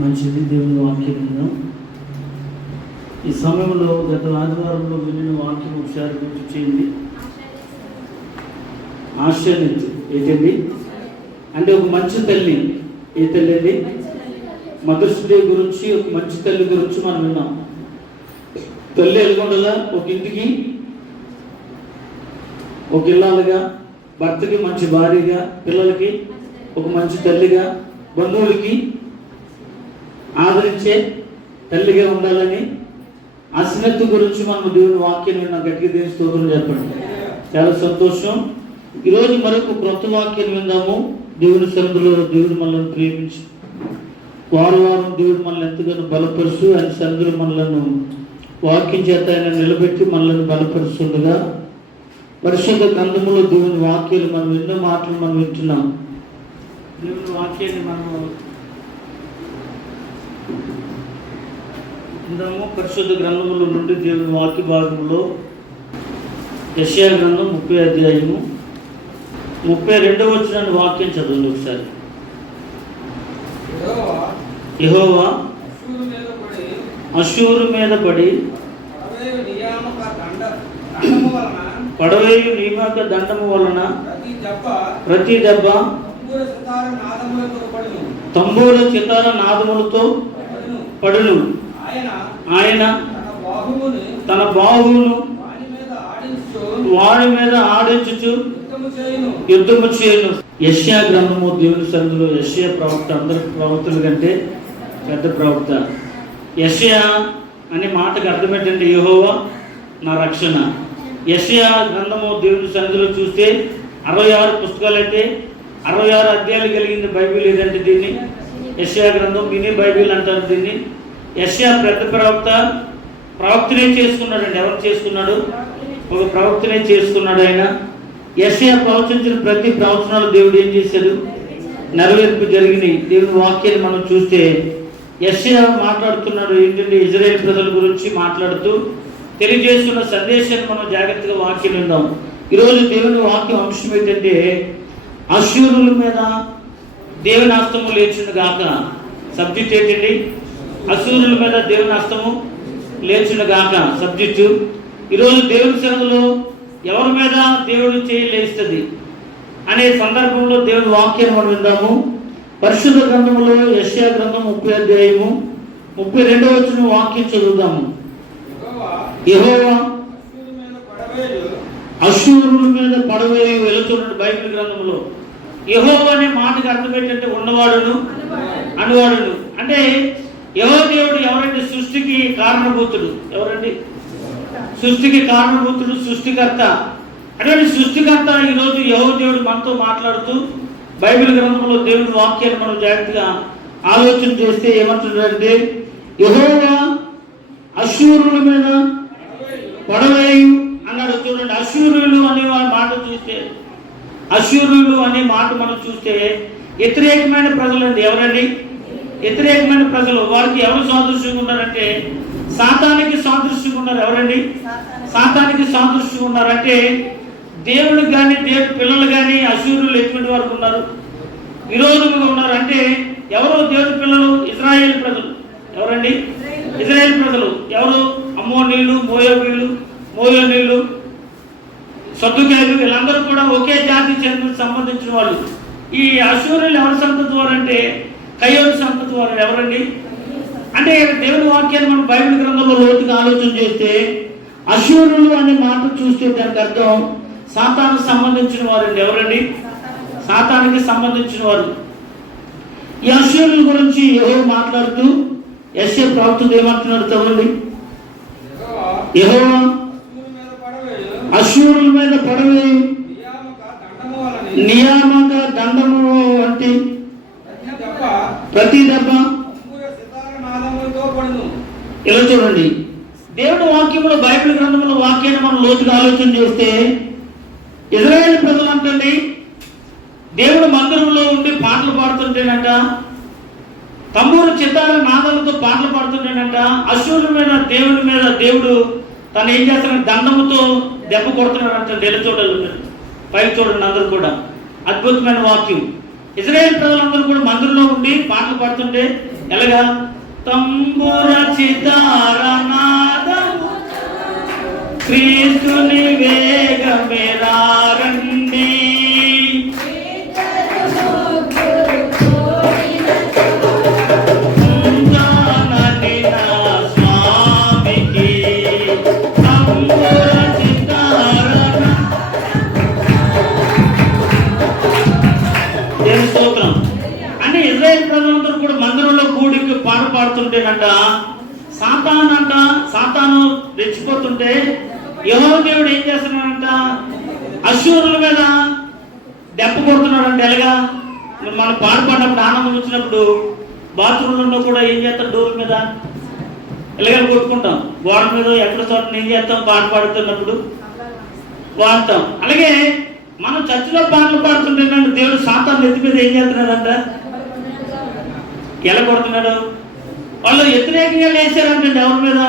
మంచిది. దేవుని వాక్యం విందాం. ఈ సమయంలో గత ఆదివారంలో వినిన వాక్యం ఒకసారి గుర్తు చేయండి. ఆశ్చర్యించు ఏంటండి అంటే ఒక మంచి తల్లి. ఏ తల్లి అండి? మదర్స్ డే గురించి, ఒక మంచి తల్లి గురించి మనం విన్నాం. తల్లి ఎల్గొండలా ఒక ఇంటికి ఒక ఇల్లాలుగా, భర్తకి మంచి భార్యగా, పిల్లలకి ఒక మంచి తల్లిగా, బంధువులకి ఆదరించే తల్లిగా ఉండాలని అశ్నత్తు గురించి మనం దేవుని వాక్యం విన్నాం. గట్టిగా దేవుని స్తోత్రం చెప్పండి. చాలా సంతోషం. ఈరోజు మరొక క్రొత్త వాక్యం విందాము. దేవుని సన్నిధిలో దేవుడు మనల్ని ప్రేమించి వారం దేవుడు మనల్ని ఎంతగానో బలపరుస్తూ ఆయన సన్నిధిలో మనలను వాక్యం చేత ఆయన నిలబెట్టి మనల్ని బలపరుస్తుండగా పరిశుద్ధ గ్రంథములో దేవుని వాక్యాలు మనం ఎన్నో మాటలు మనం వింటున్నాం. దేవుని వాక్యాన్ని మనము ఇందాము. పరిశుద్ధ గ్రంథముల నుండి దేవుని వాక్య భాగంలో యెషయా గ్రంథం 30వ అధ్యాయము 32వ వచనాన్ని వాక్యం చదవండి ఒకసారి. యెహోవా అష్షూరు మీద పడి పడవేయు నియామక దండము వలన ప్రతి దెబ్బ తంబూర చితార నాదములతో పడును. ఆయన తన బాహువును వాడి మీద ఆడించుచు యుద్ధము చేయను. యెషయా గ్రంథము దేవుని సన్నిధిలో యెషయా ప్రవక్త అందరి ప్రవక్తల కంటే పెద్ద ప్రవక్త. యెషయా అనే మాటకు అర్థం ఏంటంటే యెహోవా నా రక్షణ. యెషయా గ్రంథము దేవుని సన్నిధిలో చూస్తే 66 పుస్తకాలు అయితే 66 అధ్యాయాలు కలిగింది బైబిల్. ఏదంటే దీన్ని యెషయా గ్రంథం, మినీ బైబిల్ అంటారు దీన్ని. యెషయా పెద్ద ప్రవక్తనే చేసుకున్నాడండి. ఎవరు చేసుకున్నాడు? ఒక ప్రవక్తనే చేసుకున్నాడు ఆయన. యెషయా ప్రవచించిన ప్రతి ప్రవచనాలు దేవుడు ఏం చేశాడు? నెరవేర్పు జరిగినాయి. దేవుని వాక్యాన్ని మనం చూస్తే యెషయా మాట్లాడుతున్నాడు ఏంటంటే ఇజ్రాయేల్ ప్రజల గురించి మాట్లాడుతూ తెలియజేస్తున్న సందేశాన్ని మనం జాగ్రత్తగా వాక్యం విందాం. ఈరోజు దేవుని వాక్యం అంశం ఏంటంటే అష్షూరుల మీద దేవుని హస్తము లేచింది గాక. సబ్జెక్ట్ ఏంటండి? అష్షూరుల మీద దేవుని హస్తము లేచిన గాక సబ్జెక్టు. ఈరోజు దేవుని సన్నిధిలో ఎవరి మీద దేవుడు చేయి లేస్తుంది అనే సందర్భంలో దేవుని వాక్యాన్ని మనం విందాము. పరిశుద్ధ గ్రంథంలో యెషయా గ్రంథం 30వ అధ్యాయము 32వ వచనం వాక్యం చదువుదాము. యెహోవా అష్షూరుల మీద పడవేయు వెళుతున్నాడు. బైబిల్ గ్రంథంలో యెహోవా అనే మాటకు అర్థం ఏంటంటే ఉన్నవాడును అనువాడును. అంటే యెహోవా దేవుడు ఎవరంటే సృష్టికి కారణభూతుడు. ఎవరండి? సృష్టికి కారణభూతుడు, సృష్టికర్త. అటువంటి సృష్టికర్త ఈరోజు యెహోవా దేవుడు మనతో మాట్లాడుతూ బైబిల్ గ్రంథంలో దేవుని వాక్యాన్ని మనం జాగ్రత్తగా ఆలోచన చేస్తే ఏమంటున్నాడంటే యెహోవా అష్షూరుల మీద పడవేయు అన్నాడు. చూడండి, అష్షూరులు అనే మాట చూస్తే, అష్షూరులు అనే మాట మనం చూస్తే వ్యతిరేకమైన ప్రజలండి. ఎవరండి? వ్యతిరేకమైన ప్రజలు. వారికి ఎవరు సాదృశ్యంగా ఉన్నారంటే సాతానికి సాదృశ్యంగా ఉన్నారు. ఎవరండి? సాతానికి సాదృశ్యంగా ఉన్నారంటే దేవుడికి కానీ దేవుడి పిల్లలు కానీ అష్షూరులు ఎటువంటి వరకు ఉన్నారు? విరోధముగా ఉన్నారు. అంటే ఎవరు దేవుడి పిల్లలు? ఇజ్రాయేల్ ప్రజలు. ఎవరండి? ఇజ్రాయేల్ ప్రజలు. ఎవరు? అమ్మోనీయులు, మోయోనీయులు, సద్దుకాయలు, వీళ్ళందరూ కూడా ఒకే జాతి చెందిన సంబంధించిన వాళ్ళు. ఈ అశూరులు ఎవరి సంతతి వారు అంటే కయ్యోని సంతతి వారు. ఎవరండి అంటే దేవుని వాక్యాన్ని మనం బైబిల్ గ్రంథంలో లోతుగా ఆలోచన చేస్తే అశూరులు అనే మాట చూస్తే దానికి అర్థం సాతానికి సంబంధించిన వారండి. ఎవరండి? సాతానికి సంబంధించిన వారు. ఈ అశూరుల గురించి యెహోవా మాట్లాడుతూ యెషయా ప్రవక్త ఏమంటున్నాడు చదవండి. యెహోవా అశూరుల మీద పడవేయు నియామక దండము వంటి ప్రతి దెబ్బ. ఇలా చూడండి, దేవుడి వాక్యంలో బైబిల్ గ్రంథంలో వాక్యాన్ని మనం లోతుగా ఆలోచన చేస్తే ఇజ్రాయేల్ ప్రజలు అంటండి దేవుడు మందిరంలో ఉండి పాటలు పాడుతుంటేనంట, తంబూరు చిత్తాల నాదాలతో పాటలు పాడుతుంటేనంట అశూరుల మీద దేవుడు తను ఏం చేస్తున్నాడు? దండముతో దెబ్బ కొడుతున్నాడంట. చూడాలి, పైకి చూడండి. అందరూ కూడా అద్భుతమైన వాక్యం. ఇజ్రాయేల్ ప్రజలందరూ కూడా మందిరంలో ఉండి పాటలు పాడుతుంటే ఎలాగా? తంబూర చిత్తాల నాదము క్రీస్తుని వేగమే రండి, స్తోత్రం. అంటే ఇజ్రాయేల్ ప్రజలందరూ కూడా మందిరంలో కూడికి పాట పాడుతుంటేనంట సాతాను రెచ్చిపోతుంటే యెహోవా దేవుడు ఏం చేస్తున్నాడంట? అశూరుల మీద దెబ్బ కొడుతున్నాడంట. ఎలాగా? మనం పాట పాడినప్పుడు ఆనందం వచ్చినప్పుడు బాత్రూంలో కూడా ఏం చేస్తాం? డోర్ మీద ఎలాగ కొట్టుకుంటాం, గోడ మీద ఎక్కడ చోట ఏం చేస్తాం? పాట పాడుతున్నప్పుడు వాడతాం. అలాగే మనం చర్చిలో పాటలు పాడుతుంటేనండి దేవుడు సాతాను ఎత్తి మీద ఏం చేస్తున్నాడంట? ఎలా కొడుతున్నాడు? వాళ్ళు వ్యతిరేకంగా లేచారంటే ఎవరి మీద?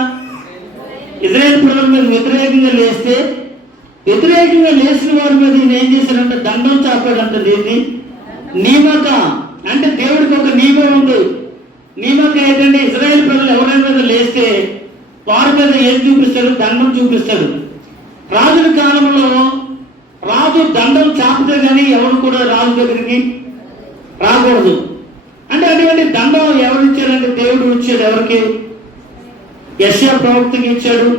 ఇజ్రాయేల్ ప్రజల మీద వ్యతిరేకంగా లేస్తే వ్యతిరేకంగా లేచిన వారి మీద ఈయన ఏం చేశాడంటే దండం చాపాడంట. దీన్ని నియమక అంటే దేవుడికి ఒక నియమం ఉంది. నియమక ఏంటంటే ఇజ్రాయేల్ ప్రజలు ఎవరైనా మీద లేస్తే వారి మీద ఏం చూపిస్తాడు? దండం చూపిస్తాడు. రాజుల కాలంలో రాజు దండం చాపితే కానీ ఎవరు కూడా రాజు దగ్గరికి రాకూడదు. అంటే అటువంటి దండం ఎవరు ఇచ్చారంటే దేవుడు ఇచ్చాడు. ఎవరికి? యెషయా ప్రవక్తకి ఇచ్చాడు,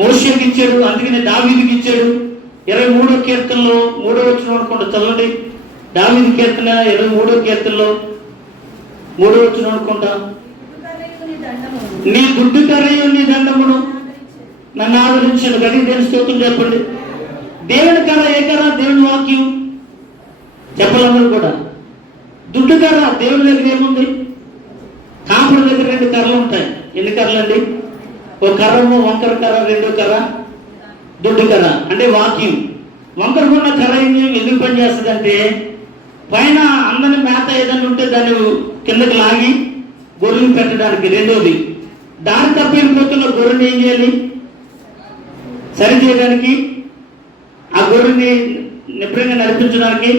మోషేకి ఇచ్చాడు, అందుకని దావీదుకి ఇచ్చాడు. 23వ కీర్తనలో 3వ వచనం అనుకుంటా చదవండి. దావీదు కీర్తన 23వ కీర్తనలో 3వ వచనం అనుకుంటా. నీ దుడ్డు కర్రయు నీ దండమును నన్ను ఆదరించాను. కానీ దేని స్తోత్రం చెప్పండి. దేవుని కర్ర ఏ కర్ర? దేవుని వాక్యం. చెప్పాలందరూ కూడా దుడ్డు కర్ర దేవుని దగ్గర ఏముంది? కాపుల దగ్గర 2 కర్రలు ఉంటాయి. ఎన్ని కర్రలు అండి? ఒక కర్రము వంకర కర్ర, 2వ కర్ర దుడ్డు కర్ర అంటే వాక్యం. వంకరకున్న కర్ర ఎందుకు పని చేస్తుంది అంటే పైన అందరి మేత ఏదైనా ఉంటే దాన్ని కిందకి లాగి గొర్రెలు పెట్టడానికి. రెండోది దారి తప్పిపోతున్న గొర్రెని ఏం చేయాలి? సరి చేయడానికి, ఆ గొర్రెని నిబ్రంగా నడిపించడానికి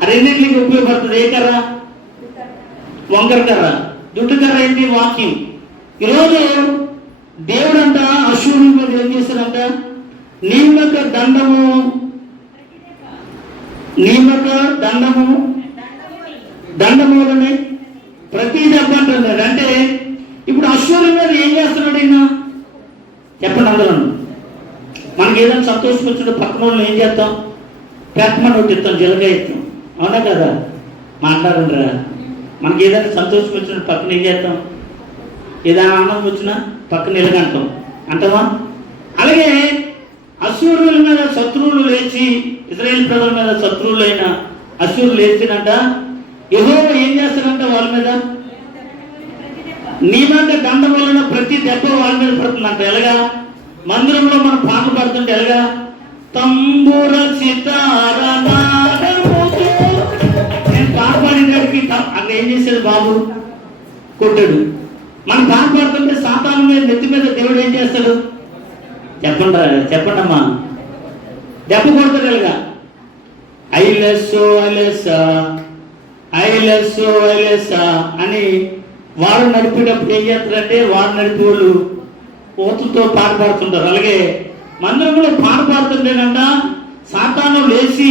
ఆ రెండింటికి ఉపయోగపడుతుంది. ఏ కర్ర? వంకర కర్ర. దుడ్డు కర్ర ఏంటి? వాక్యం. ఈరోజు దేవుడు అంట అశూరుల మీద ఏం చేశాడంట? నియమక దండములని ప్రతి దెబ్బ అంటున్నాడు. అంటే ఇప్పుడు అశూరుల మీద ఏం చేస్తున్నాడు ఈయన? చెప్పండి అందరూ. మనకి ఏదైనా సంతోషం వచ్చినప్పుడు పక్కన వాళ్ళు ఏం చేస్తాం? పెట్టమని ఒకటి ఇస్తాం, జీలకాయ ఇస్తాం. అవునా కదా? మాట్లాడరా. మనకి ఏదైనా సంతోషం వచ్చినప్పుడు పక్కన ఏం చేస్తాం? ఏదైనా ఆనందం వచ్చినా పక్కన ఎలాగంటాం? అంటావా? అలాగే అశూరుల మీద శత్రువులు లేచి ఇజ్రాయేల్ ప్రజల మీద శత్రువులైన అశూరులు లేచినంట యెహోవా ఏం చేస్తాడంట? వాళ్ళ మీద నియమక దండం వలన ప్రతి దెబ్బ వాళ్ళ మీద పడుతుందంట. ఎలాగా? మందిరంలో మనం పాటలు పాడుతుంటే ఎలాగా? తంబూర సితార నాదముతో. నేను పాట పాడేటానికి అక్కడ ఏం చేశాడు? బాబు కొట్టాడు. మనం పాట పాడుతుంటే సాతాను మీద నెత్తి మీద దేవుడు ఏం చేస్తాడు? చెప్పండమ్మా. దెబ్బ కొడతాడు. ఎలాగా? ఐలెస్సో అని వాడు నడిపేటప్పుడు ఏం చేస్తారంటే వాడు నడిపే వాళ్ళు పోతులతో పాట పాడుతుంటారు. అలాగే మందిరంలో పాట పాడుతుంటేనంట సాతాను లేచి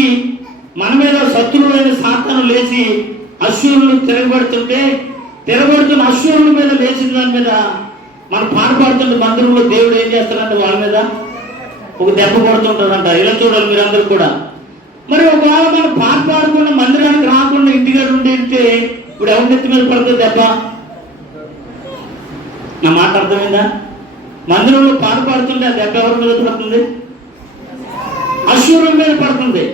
మన మీద శత్రువులైన సాతాను లేచి అశ్వరులు తిరగబడుతున్న అశ్వరుల మీద లేచిన దాని మీద మనం పాట పాడుతుంటే మందిరంలో దేవుడు ఏం చేస్తారంటే వాళ్ళ మీద ఒక దెబ్బ కొడుతుంటారంట. ఇలా చూడాలి మీరందరూ కూడా. మరి ఒకవేళ మనం పాట పాడకుండా మందిరానికి రాకుండా ఇంటిగా ఉంటే ఇప్పుడు ఎవరి నెత్తి మీద పడుతుంది దెబ్బ? నా మాట అర్థమైందా? మందిరంలో పాట పాడుతుంటే ఆ దెబ్బ ఎవరి మీద పడుతుంది? అశ్వరుల మీద పడుతుంది.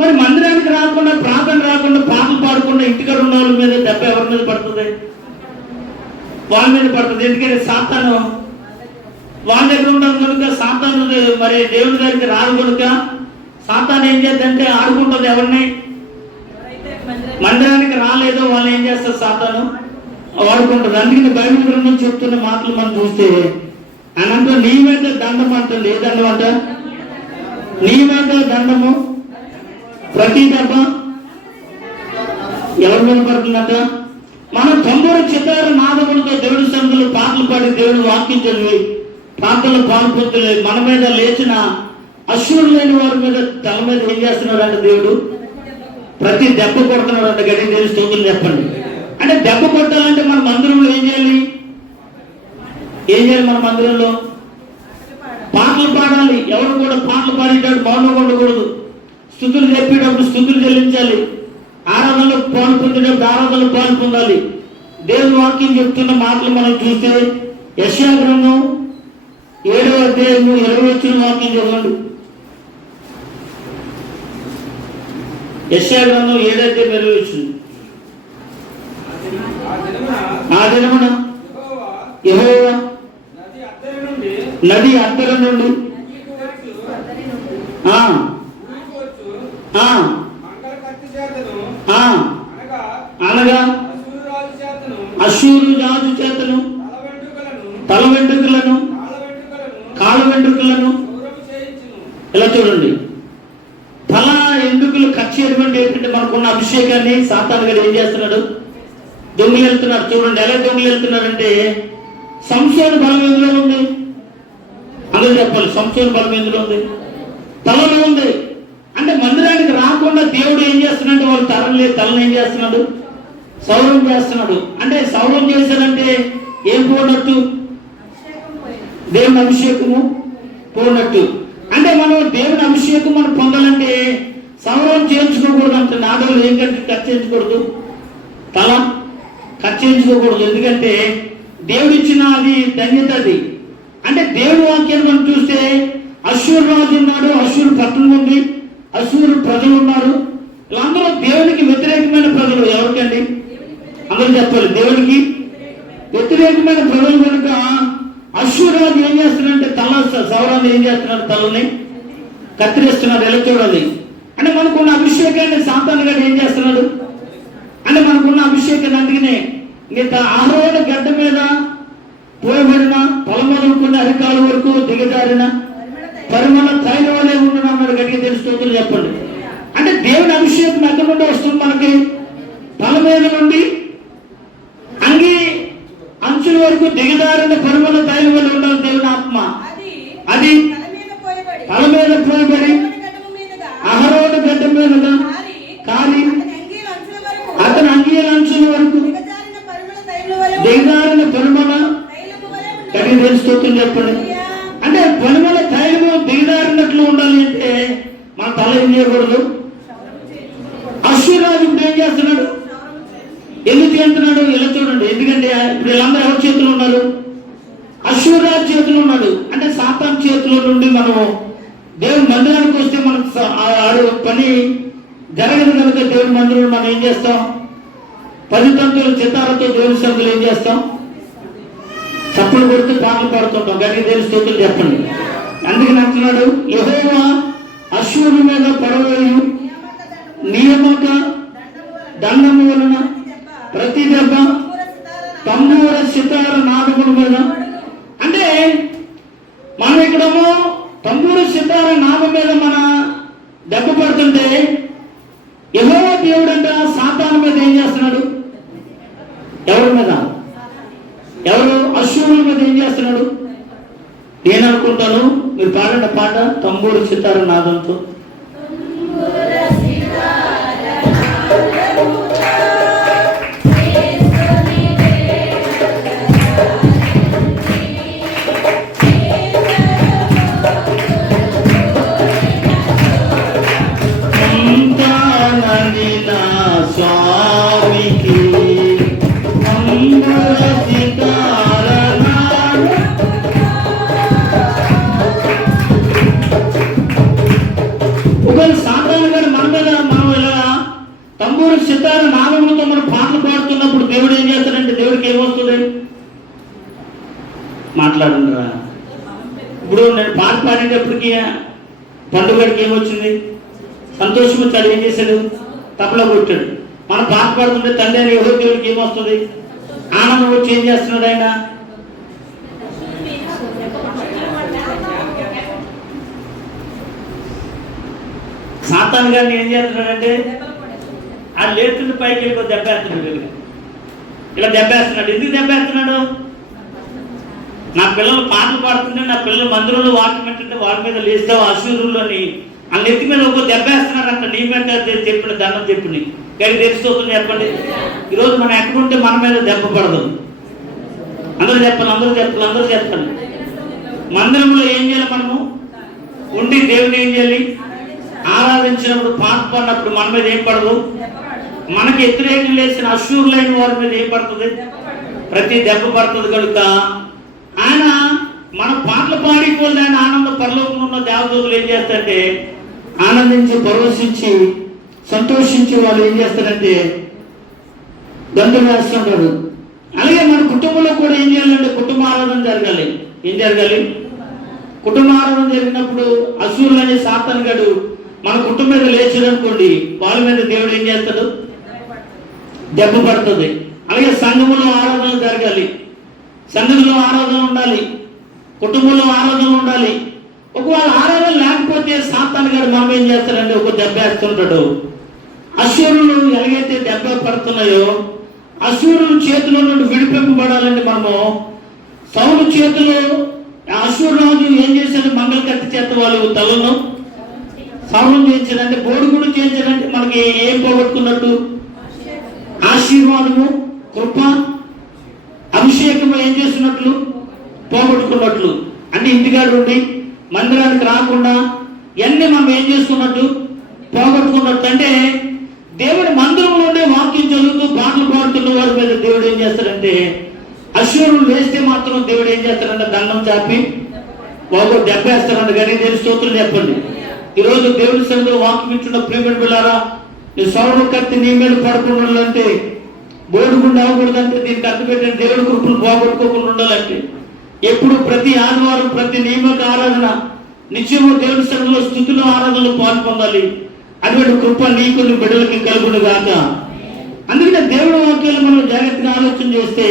మరి మందిరానికి రాకుండా ప్రార్థన రాకుండా పాటలు పాడకుండా ఇంటికాడ ఉన్న వాళ్ళ మీద దెబ్బ ఎవరి మీద పడుతుంది? వాళ్ళ మీద పడుతుంది. ఎందుకంటే సాతాను వాళ్ళ దగ్గర ఉండదు కనుక, సాతాను మరి దేవుడి దగ్గరికి రాదు కనుక సాతాను ఏం చేద్దంటే ఆడుకుంటుంది ఎవరిని? మందిరానికి రాలేదో వాళ్ళు ఏం చేస్తారు? సాతాను వాడుకుంటుంది. అందుకని బైబిల్ గ్రంథం చెప్తున్న మాటలు మనం చూస్తే అనంటే నీ మీద దండం అంటుంది. ఏ దండం అంట? నీ మీద దండము, ప్రతి దెబ్బ ఎవరి మీద పడుతుందంట? మనం తంబూర చిత్తారు నాదములతో దేవుడి సన్నిధిలో పాటలు పాడి దేవుడు వాక్యం చదివి ప్రాంతంలో పాల్పొందులే మన మీద లేచిన అశ్వరులు లేని వారి మీద తల మీద ఏం చేస్తున్నాడంటే దేవుడు ప్రతి దెబ్బ కొడుతున్నాడంట. గడి తెలిసి స్తోత్రం చెప్పండి. అంటే దెబ్బ కొట్టాలంటే మన మందిరంలో ఏం చేయాలి? మన మందిరంలో పాటలు పాడాలి. ఎవరు కూడా పాటలు పాడేటప్పుడు మౌనంగా ఉండకూడదు. స్తుతులు చెప్పేటప్పుడు స్తుతులు చెల్లించాలి. ఆరాధనలో పాలు పొందేటప్పుడు ఆరాధనలో పాలు పొందాలి. దేవుని వాక్యం చెప్తున్న మాటలు మనం చూస్తే యెషయా గ్రంథం 7వ అధ్యాయము 20వ వాక్యం చదవండి. యెషయా గ్రంథం 7వ అధ్యాయం 20వ. ఆ దినమున యెహోవా నది అద్దర నుండి అనగా అశ్షూరు రాజు చేతను తల వెంట్రుకలను కాళ్ళ వెంట్రుకలను ఇలా చూడండి. తల ఎంట్రుకలు కట్ చేయడం ఏంటంటే మనకున్న అభిషేకాన్ని సాతాను గారు ఏం చేస్తున్నాడు? దొంగలు వెళ్తున్నారు. చూడండి ఎలా దొంగలు వెళ్తున్నారంటే సంసోను బలం ఎందులో ఉంది? అందరూ చెప్పాలి. సంసోను బలం ఎందులో ఉంది? తలలో ఉంది. అంటే మందిరానికి రాకుండా దేవుడు ఏం చేస్తున్నాడు? వాళ్ళు తలను ఏం చేస్తున్నాడు? సౌరం చేస్తున్నాడు. అంటే సౌరం చేశాడంటే ఏం పోనట్టు? దేవుని అభిషేకము పోనట్టు. అంటే మనం దేవుని అభిషేకం మనం పొందాలంటే సౌరం చేయించుకోకూడదు. అంటే నాదవులు ఏం కట్ చేయించకూడదు? తల కట్ చేయించుకోకూడదు. ఎందుకంటే దేవుడు ఇచ్చిన అది ధన్యత. అది అంటే దేవుడి వాక్యాన్ని మనం చూస్తే అశ్షూరు రాజు ఉన్నాడు, అశ్షూరు పట్టణం ఉంది, అశ్షూరు ప్రజలు ఉన్నారు. వీళ్ళందరూ దేవునికి వ్యతిరేకమైన ప్రజలు. ఎవరికండి? అందరూ చెప్పాలి. దేవునికి వ్యతిరేకమైన ప్రజలు కనుక అశ్షూరు రాజు ఏం చేస్తున్నాడంటే తల సౌరాన్ని ఏం చేస్తున్నాడు? తలని కత్తిరిస్తున్నాడు. ఎలా చూడాలి? అంటే మనకున్న అభిషేకాన్ని సాతాను గారు ఏం చేస్తున్నాడు? అంటే మనకున్న అభిషేకాన్ని అందుకనే ఆరోగ్య గడ్డ మీద పోయబడిన తల మొదలుకున్న అరికాల వరకు దిగజారిన పరిమళ తైలం వలె ఉండడం అన్నాడు. గట్టిగా తెలుస్తూ చెప్పండి. అంటే దేవుని అభిషేకం ఎక్కడి నుండి వస్తుంది? మనకి తల మీద నుండి అంగి అంచుల వరకు దిగజారిన పరిమళ తైలం వలె ఉండాలి దేవుని ఆత్మ. అది తల మీద పోయబడి అహరోను గడ్డ మీదుగా కాలి అతని అంగీల అంచుల వరకు దిగజారిన పరిమళ గట్టిగా తెలుస్తూ చెప్పండి. అంటే పరిమళ తైలము దిగజారినట్లు ఉండాలి అంటే మన తల ఏం చేయకూడదు? అశ్వరాజు ఇప్పుడు ఏం చేస్తున్నాడు? ఎందుకు చేస్తున్నాడు? ఇలా చూడండి. ఎందుకంటే ఇప్పుడు వీళ్ళందరూ ఎవరి చేతులు ఉన్నారు? అశ్వరాజు చేతులు ఉన్నాడు. అంటే సాతాను చేతుల నుండి మనం దేవుని మందిరానికి వస్తే మనకు పని జరగదు కనుక దేవుని మందిరంలో మనం ఏం చేస్తాం? 10 తంతుల చిత్తాలతో దేవుని సన్నిధిలో ఏం చేస్తాం? చప్పులు కొడుతూ పాటలు పాడుతుంటాం. గట్టిగా దేవుని స్తోత్రం చెప్పండి. అందుకని అంటున్నాడు యెహోవా అశ్షూరు మీద పడవలు నియమక దండము వలన ప్రతి దెబ్బ తంబూర సితార నాదముల మీద. అంటే మనం ఇక్కడేమో తంబూర సితార నాదం మీద మన దెబ్బ పడుతుంటే యెహోవా దేవుడు అంట సాతాను మీద ఏం చేస్తున్నాడు? ఎవరి మీద? ఎవరు? అశ్షూరుల మీద ఏం చేస్తున్నాడు? నేను అనుకుంటాను మీరు పాడిన పాట తంబూరు సితార నాదంతో. సాతాను గారు మన మీద మనం ఇలా తంబూరు సితార నాదములతో మనం పాటలు పాడుతున్నప్పుడు దేవుడు ఏం చేస్తాడంటే దేవుడికి ఏమొస్తుంది? మాట్లాడుండ్రా. ఇప్పుడు నేను పాట పాడేటప్పటికి పండుగడికి ఏమొచ్చింది? సంతోషం వచ్చాడు. ఏం చేశాడు? తపలో కొట్టాడు. మనం పాట పాడుతుంటే తండ్రి అని ఎవరో దేవుడికి ఏమొస్తుంది? ఆనందం వచ్చి ఏం చేస్తున్నాడు ఆయన? సాతాను గారిని ఏం చేస్తున్నాడంటే ఆ లేతున్న పైకి వెళ్ళి దెబ్బేస్తున్నాడు. ఇలా దెబ్బేస్తున్నాడు. ఎందుకు దెబ్బేస్తున్నాడు? నా పిల్లలు పాటలు పాడుతుంటే, నా పిల్లలు మందిరంలో వాక్యం ఏంటంటే వాళ్ళ మీద లేస్తావు అసూరులోని ఆ నెత్తి మీద ఒక దెబ్బేస్తున్నారు అంట. నీ మీద చెప్పిన దండం చెప్పిన కానీ తెలుస్తుంది. చెప్పండి, ఈరోజు మనం ఎక్కడుంటే మన మీద దెబ్బ పడదు. అందరూ చెప్పాలి. మందిరంలో ఏం చేయాలి? మనము ఉండి దేవుని ఏం చేయాలి? ఆరాధించినప్పుడు, పాట పాడినప్పుడు మన మీద ఏం పడదు? మనకి వ్యతిరేకం లేచిన అశూరులైన వారి మీద ఏం పడుతుంది? ప్రతి దెబ్బ పడుతుంది. కనుక ఆయన మన పాటలు పాడిపోతే ఆయన ఆనంద పరలోకంలో ఉన్న దేవదూతలు ఏం చేస్తారంటే ఆనందించి, పరవశించి, సంతోషించి వాళ్ళు ఏం చేస్తారంటే గంతులు వేస్తుంటారు. అలాగే మన కుటుంబంలో కూడా ఏం చేయాలంటే కుటుంబ ఆరాధన జరగాలి. ఏం జరగాలి? కుటుంబ ఆరాధన జరిగినప్పుడు అసూరులు అనే సాతాను గడు మన కుటుంబం మీద లేచాడు అనుకోండి, వాళ్ళ మీద దేవుడు ఏం చేస్తాడు? దెబ్బ పడుతుంది. అలాగే సంఘములో ఆరాధన జరగాలి. సంఘంలో ఆరాధన ఉండాలి. కుటుంబంలో ఆరాధన ఉండాలి. ఒకవేళ ఆరాధన లేకపోతే సాతాను గడు మనం ఏం చేస్తాడంటే ఒక దెబ్బ వేస్తుంటాడు. అసూరులు ఎలాగైతే దెబ్బ పడుతున్నాయో అసూరుల చేతిలో నుండి విడిపింపబడాలంటే మనము సౌలు చేతిలో అసూరు రాజు ఏం చేశాడు? మంగళ కత్తి చేత వాళ్ళు తలను సౌలం చేయించాడంటే, బోడిగుడు చేయించాడంటే మనకి ఏం పోగొట్టుకున్నట్టు? ఆశీర్వాదము, కృప, అభిషేకము ఏం చేస్తున్నట్లు? పోగొట్టుకున్నట్లు. అంటే ఇంటికాడ ఉండి మందిరానికి రాకుండా ఇవన్నీ మనం ఏం చేసుకున్నట్టు? పోగొట్టుకున్నట్టు. అంటే దేవుడి మందిరంలోనే వాక్యం చదువుతూ పాటలు పాడుతున్న వారి మీద దేవుడు ఏం చేస్తాడంటే అశూరులు వేస్తే మాత్రం దేవుడు ఏం చేస్తాడంటే దండం చాపి బాబు దెబ్బేస్తాడంట. కానీ దేవుని స్తోత్రం చెప్పండి. ఈరోజు దేవుడి సన్నిధిలో వాక్యం ఇచ్చిన ప్రియమైన బిడ్డలారా, నీ సౌర కత్తి నీ మీద పడుకుండాలంటే, బోడుకుండా అవ్వకూడదంటే, దీనికి అర్థం పెట్టండి దేవుడి కృపను పోగొట్టుకోకుండా ఉండాలంటే ఎప్పుడు ప్రతి ఆదివారం ప్రతి నియమక ఆరాధన నిత్యము దేవుడి సన్నిధిలో స్తుతిలో ఆరాధనలో పాల్పొందాలి. అటువంటి కృప నీకు నీ బిడ్డలకి కలుగును గాక. అందుకనే దేవుడి వాక్యాలు మనం జాగ్రత్తగా ఆలోచన చేస్తే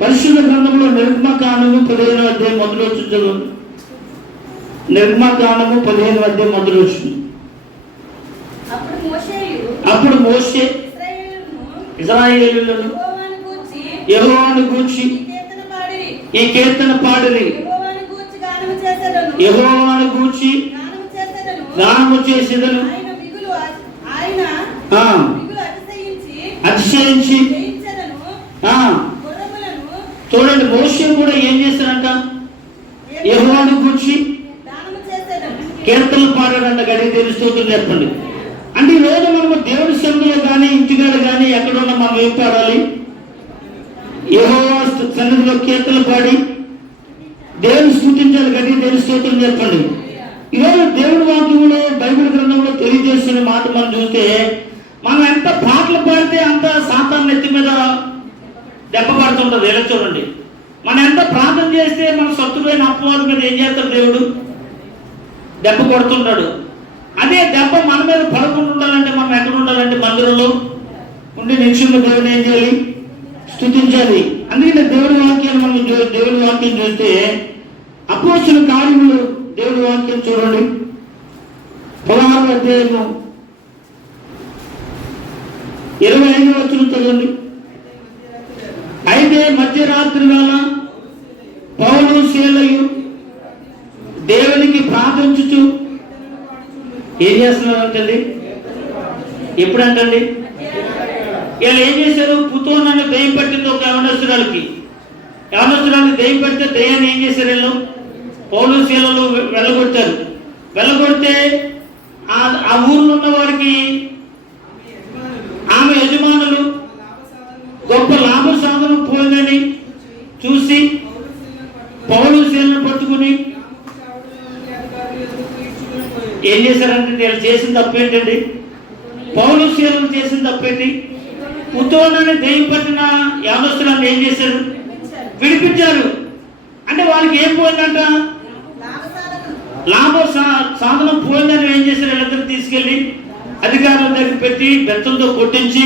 పరిశుద్ధ గ్రంథంలో నిర్గమకాండము 15వ అధ్యాయం మొదలు వచ్చింది. నిర్గమకాండము 15వ అధ్యాయం మొదలు వచ్చింది. అప్పుడు మోషే ఇశ్రాయేలీయులను యెహోవాను గూర్చి ఈ కీర్తన పాడిరి. యెహోవాను గూర్చి గానము చేసేదను. అతిశయించి చూడండి, మోషే కూడా ఏం చేశారంట? యెహోవాను గూర్చి కీర్తనలు పాడాడంట. గడి తెలుస్తుంది. చెప్పండి. అంటే ఈ రోజు మనము దేవుడి సన్నిధిలో కానీ ఇంటికాడ కానీ ఎక్కడున్నా మనం ఏం పాడాలి? యెహోవా సన్నిధిలో కీర్తనలు పాడి దేవుని స్తుతించాలి. గడి తెలుస్తుంది. చెప్పండి. ఈరోజు దేవుడి వాక్యంలో బైబిల్ గ్రంథంలో తెలియజేస్తున్న మాట మనం చూస్తే, మనం ఎంత పాటలు పాడితే అంత సాతాను నెత్తి మీద దెబ్బ పడుతుంటుంది. ఎలా చూడండి, మనం ఎంత ప్రార్థన చేస్తే మన శత్రువైన అపవాది మీద ఏం చేస్తాడు? దేవుడు దెబ్బ కొడుతుంటాడు. అదే దెబ్బ మన మీద పడకుండా ఉండాలంటే మనం ఎక్కడ ఉండాలంటే మందిరంలో ఉండి నిత్యంగా దేవుని ఏం చేయాలి? స్తుతించాలి. అందుకనే దేవుడి వాక్యాన్ని మనం దేవుడి వాక్యం చూస్తే అపోస్తుల కార్యములు దేవుడి వాక్యం చూడండి, 16వ అధ్యాయము 25వ వచనం చదవండి. అయితే మధ్యరాత్రి వేళ పౌలు శీలయు ఉంచుచు ఏం చేస్తున్నారంటండి? ఎప్పుడంటండి? వీళ్ళు ఏం చేశారు? పుతోనని దయ్యం పట్టింది ఒక యవనస్తురాలకి దయ్యం పడితే దయ్యాన్ని ఏం చేశారు? వీళ్ళు పౌలు శీలలో వెళ్ళగొడితే ఆ ఊర్లో ఉన్న వారికి ఆమె యజమానులు గొప్ప లాభ సాధనం పోయిందని చూసి పౌలు శీలను పట్టుకుని ఏం చేశారంటే వీళ్ళు చేసిన తప్పు ఏంటండి? పౌలు శీలను చేసిన తప్పేంటి? పుతోనని దయ్యం పట్టిన యవనస్తులను ఏం చేశారు? విడిపించారు. అంటే వాళ్ళకి ఏం పోయిందంట? లాభ సాధనం పోయిందని ఏం చేశారు? వీళ్ళిద్దరు తీసుకెళ్లి అధికారుల దగ్గర పెట్టి బెత్తంతో కొట్టించి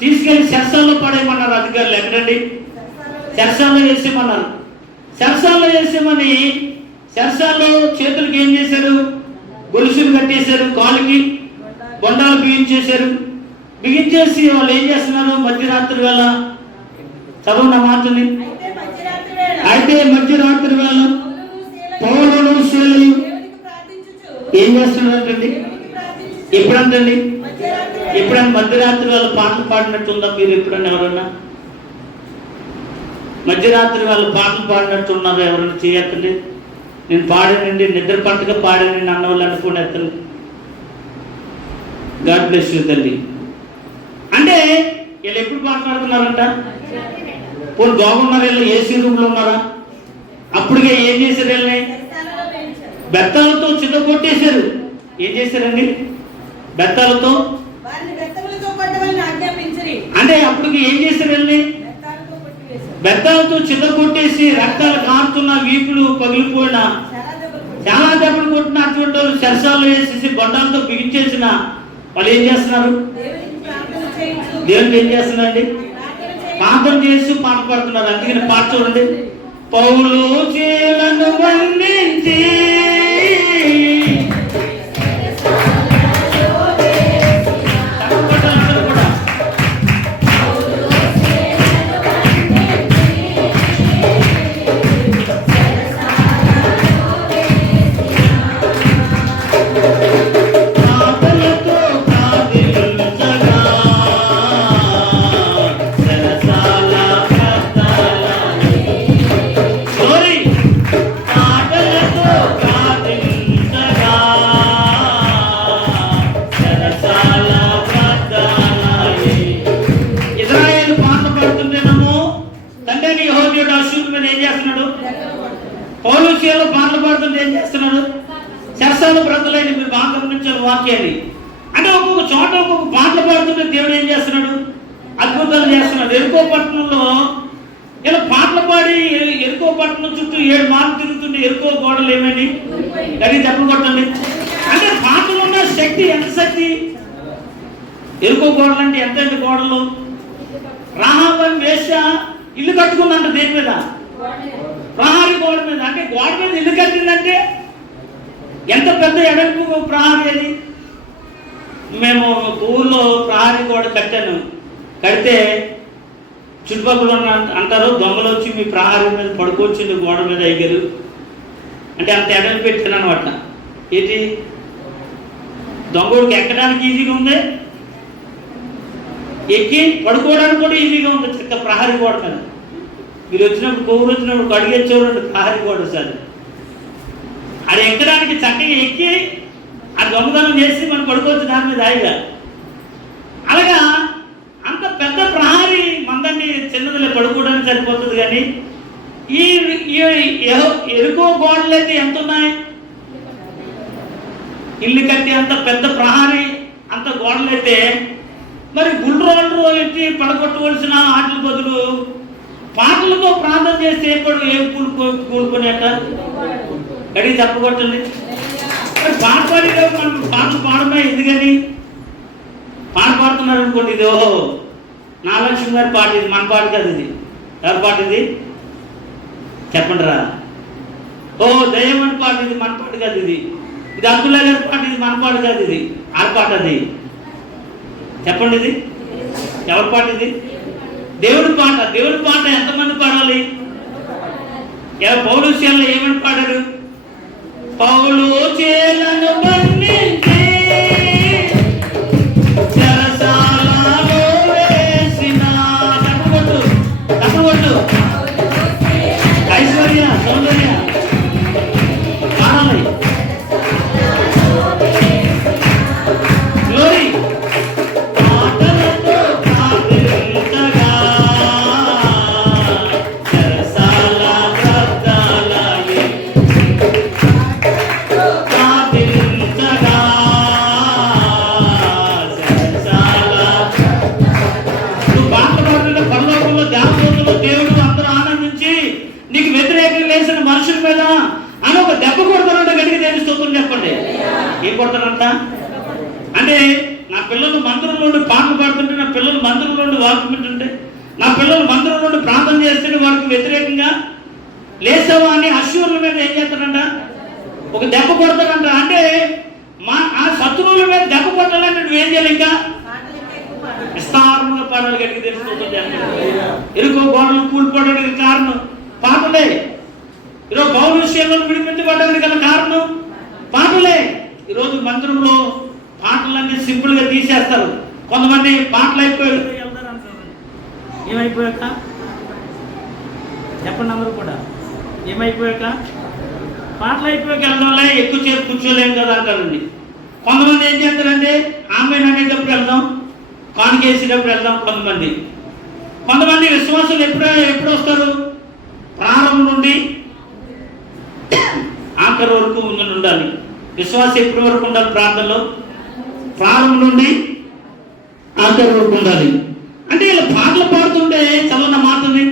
తీసుకెళ్లి చెరసాల్లో పడేయమన్నారు అధికారులు. ఎక్కడండి? చెరసాల్లో వేసేయమన్నారు. చెరసాల్లో వేసేమని చెరసాల్లో చేతులకి ఏం చేశారు? గొలుసులు కట్టేశారు, కాళ్ళకి బొండాలు బిగించేశారు. బిగించేసి వాళ్ళు ఏం చేస్తున్నారు? మధ్యరాత్రి వేళ చదువున్న మాటని, అయితే మధ్యరాత్రి వేళ పౌలును శీలలు ఏం చేస్తున్నారంటండి? ఎప్పుడంటండి? ఎప్పుడైనా మధ్యరాత్రి వేళ పాటలు పాడినట్టుందా? మీరు ఎప్పుడన్నా ఎవరన్నా మధ్యరాత్రి వాళ్ళు పాటలు పాడినట్టున్నారో ఎవరైనా చేయకండి. నేను పాడానండి, నిద్ర పట్టగా పాడానండి అన్న వాళ్ళు అనుకోండి ఎత్తండి. గాడ్ బ్లెస్ యూ తల్లి. అంటే వీళ్ళు ఎప్పుడు మాట్లాడుతున్నారంట? పోనీ బాగున్నారు, వీళ్ళు ఏసీ రూమ్లో ఉన్నారా? అప్పటికే ఏం చేశారు? వీళ్ళని బెత్తాలతో చితగొట్టేశారు. ఏం చేశారండి? బెత్తాలతో అంటే అప్పటికి ఏం చేశారు? వీళ్ళని బెత్తాలతో చితగొట్టేసి రక్తాలు కారుతున్న, వీపులు పగిలిపోయిన, చాలా దెబ్బలు కొట్టిన అటువంటి వాళ్ళు చెరసాల్లో వేసేసి బొండాలతో బిగించేసిన వాళ్ళు ఏం చేస్తున్నారు? దేవునికి ఏం చేస్తున్నారండి? ప్రార్థన చేసి పాట పాడుతున్నారు. అందుకని పాట చూడండి. పౌలు శీలను వందించి పౌలు శీలలో పాటలు పాడుతుంటే ఏం చేస్తున్నాడు? చెరసాల బ్రతులైన మీరు బాగా గమనించాలి వాక్యాన్ని. అంటే ఒక్కొక్క చోట ఒక్కొక్క పాటలు పాడుతుంటే దేవుడు ఏం చేస్తున్నాడు? అద్భుతాలు చేస్తున్నాడు. ఎరుకో పట్టణంలో ఇలా పాటలు పాడి ఎరుకో పట్టణం చుట్టూ 7 మార్లు తిరుగుతుంటే ఎరుకో గోడలు ఏమని కడిగి తప్పులు కొట్టండి. అంటే పాటలు ఉన్న శక్తి ఎంత శక్తి? ఎరుకో గోడలు అంటే ఎంత గోడలు? రాహాబు వేశ్య ఇల్లు కట్టుకుందంట దేని మీద? ప్రహారీ గోడ మీద. అంటే గోడ మీద ఇల్లు కట్టిందంటే ఎంత పెద్ద ఎడల్పు ప్రహారీ అది. మేము ఊళ్ళో ప్రహారీ గోడ కట్టాను. కడితే చుట్టుపక్కల అంటారు దొంగలు వచ్చి మీ ప్రహారీ మీద పడుకోవచ్చింది గోడ మీద అయ్యారు అంటే అంత ఎడలు పెట్టాను అనమాట. ఏంటి దొంగడికి ఎక్కడానికి ఈజీగా ఉంది, ఎక్కి పడుకోవడానికి కూడా ఈజీగా ఉంది చక్క ప్రహారీ గోడ మీద. మీరు వచ్చినప్పుడు కొవ్వురు వచ్చినప్పుడు అడిగే చూడండి ప్రహారీ గోడ సార్. అది ఎక్కడానికి చక్కగా ఎక్కి ఆ దొంగతనం చేసి మనం పడుకోవచ్చు దాని మీద హాయిగా. అలాగా అంత పెద్ద ప్రహారీ మందండి చిన్నదిలో పడుకోవడానికి సరిపోతుంది. కానీ ఈ ఎరుకో గోడలు అయితే ఎంత ఉన్నాయి? ఇల్లు కట్టి అంత పెద్ద ప్రహారీ అంత గోడలైతే మరి గుండ్రోళ్ళు ఎత్తి పడగొట్టవలసిన ఆటల బదులు పాటలతో ప్రార్థన చేస్తే ఏం కూడుకునేట కడిగి తప్పగొట్టండి. మరి పాట పాడేటప్పుడు మనం పాటలు పాడమే ఎందుకని? పాట పాడుతున్నారు అనుకోండి, ఇది ఓహో నాగలక్ష్మి గారి పాట, ఇది మన పాట కాదు. ఇది ఎవరి పాట? ఇది చెప్పండి రా. ఓహో దయ్యమని పాట, ఇది మన పాట కాదు. ఇది అబ్దుల్లా గారి పాట, ఇది మన పాట కాదు. ఇది ఆ పాట. అది చెప్పండి, ఇది ఎవరి పాట? ఇది దేవుడి పాట. దేవుడి పాట ఎంతమంది పాడాలి? పౌలు శీలలో ఏమని పాడారు? పౌలు చేలను బంధించి చెరసాలలో వేసిన తప్పుడు ఐశ్వర్య సౌందర్య పాడాలి. గ్లోరీ మాటలతో ప్రార్థించగా చెరసాల శబ్దాలయే ప్రార్థించగా చెరసాల. నువ్వు పాటలు పాడుతుంటే పరలోకంలో దేవదూతలు దేవుడు అందరూ ఆనందించి నీకు వ్యతిరేకంగా లేచిన మనుషుల మీద అని ఒక దెబ్బ కొడతానంట. గట్టిగా దేవుని స్తోత్రం చెప్పండి. ఏం కొడతానంట అంటే నా పిల్లలు మందిరం నుండి పాటలు పాడుతుంటే, నా పిల్లలు మందిరం నుండి వాక్యం వింటుంటే, నా పిల్లలు మందిరం నుండి ప్రార్థన చేస్తుంటే వాళ్ళకి వ్యతిరేకంగా లేసావా అని అశ్వరుల మీద ఏం చేస్తాడంట? ఒక దెబ్బ కొడతాడంట. అంటే ఆ శత్రువుల మీద దెబ్బ కొట్టాలంటే నువ్వేం చేయాలి? ఇంకా విస్తారంగా పాడాలి. గట్టిగా తెలుసుకుంటుంది. ఇరుకో గోడలు కూలిపోవడానికి కారణం పాటలే. ఈరోజు పౌలు విషయంలో విడిపించబడడానికి గల కారణం పాటలే. ఈరోజు మందిరంలో పాటలన్నీ సింపుల్ గా తీసేస్తారు. కొంతమంది పాటలు అయిపోయారు ఏమైపోయాక చెప్పండి అందరూ కూడా ఏమైపోయాక పాటలు అయిపోయాక వెళ్దాంలే, ఎక్కువ సేపు కూర్చోలేము కదా అంటారండి. కొంతమంది ఏం చేస్తారంటే ఆమెను అనేటప్పుడు వెళ్దాం, కానుకేసేటప్పుడు వెళ్దాం. కొంతమంది విశ్వాసులు ఎప్పుడు వస్తారు? ప్రారంభం నుండి ఆఖరి వరకు ముందు ఉండాలి. విశ్వాసం ఎప్పటి వరకు ఉండాలి? ప్రార్థనలో ప్రారంభం నుండి ఆఖరి వరకు ఉండాలి. అంటే ఇలా పాటలు పాడుతుంటే చదవన్న మాటని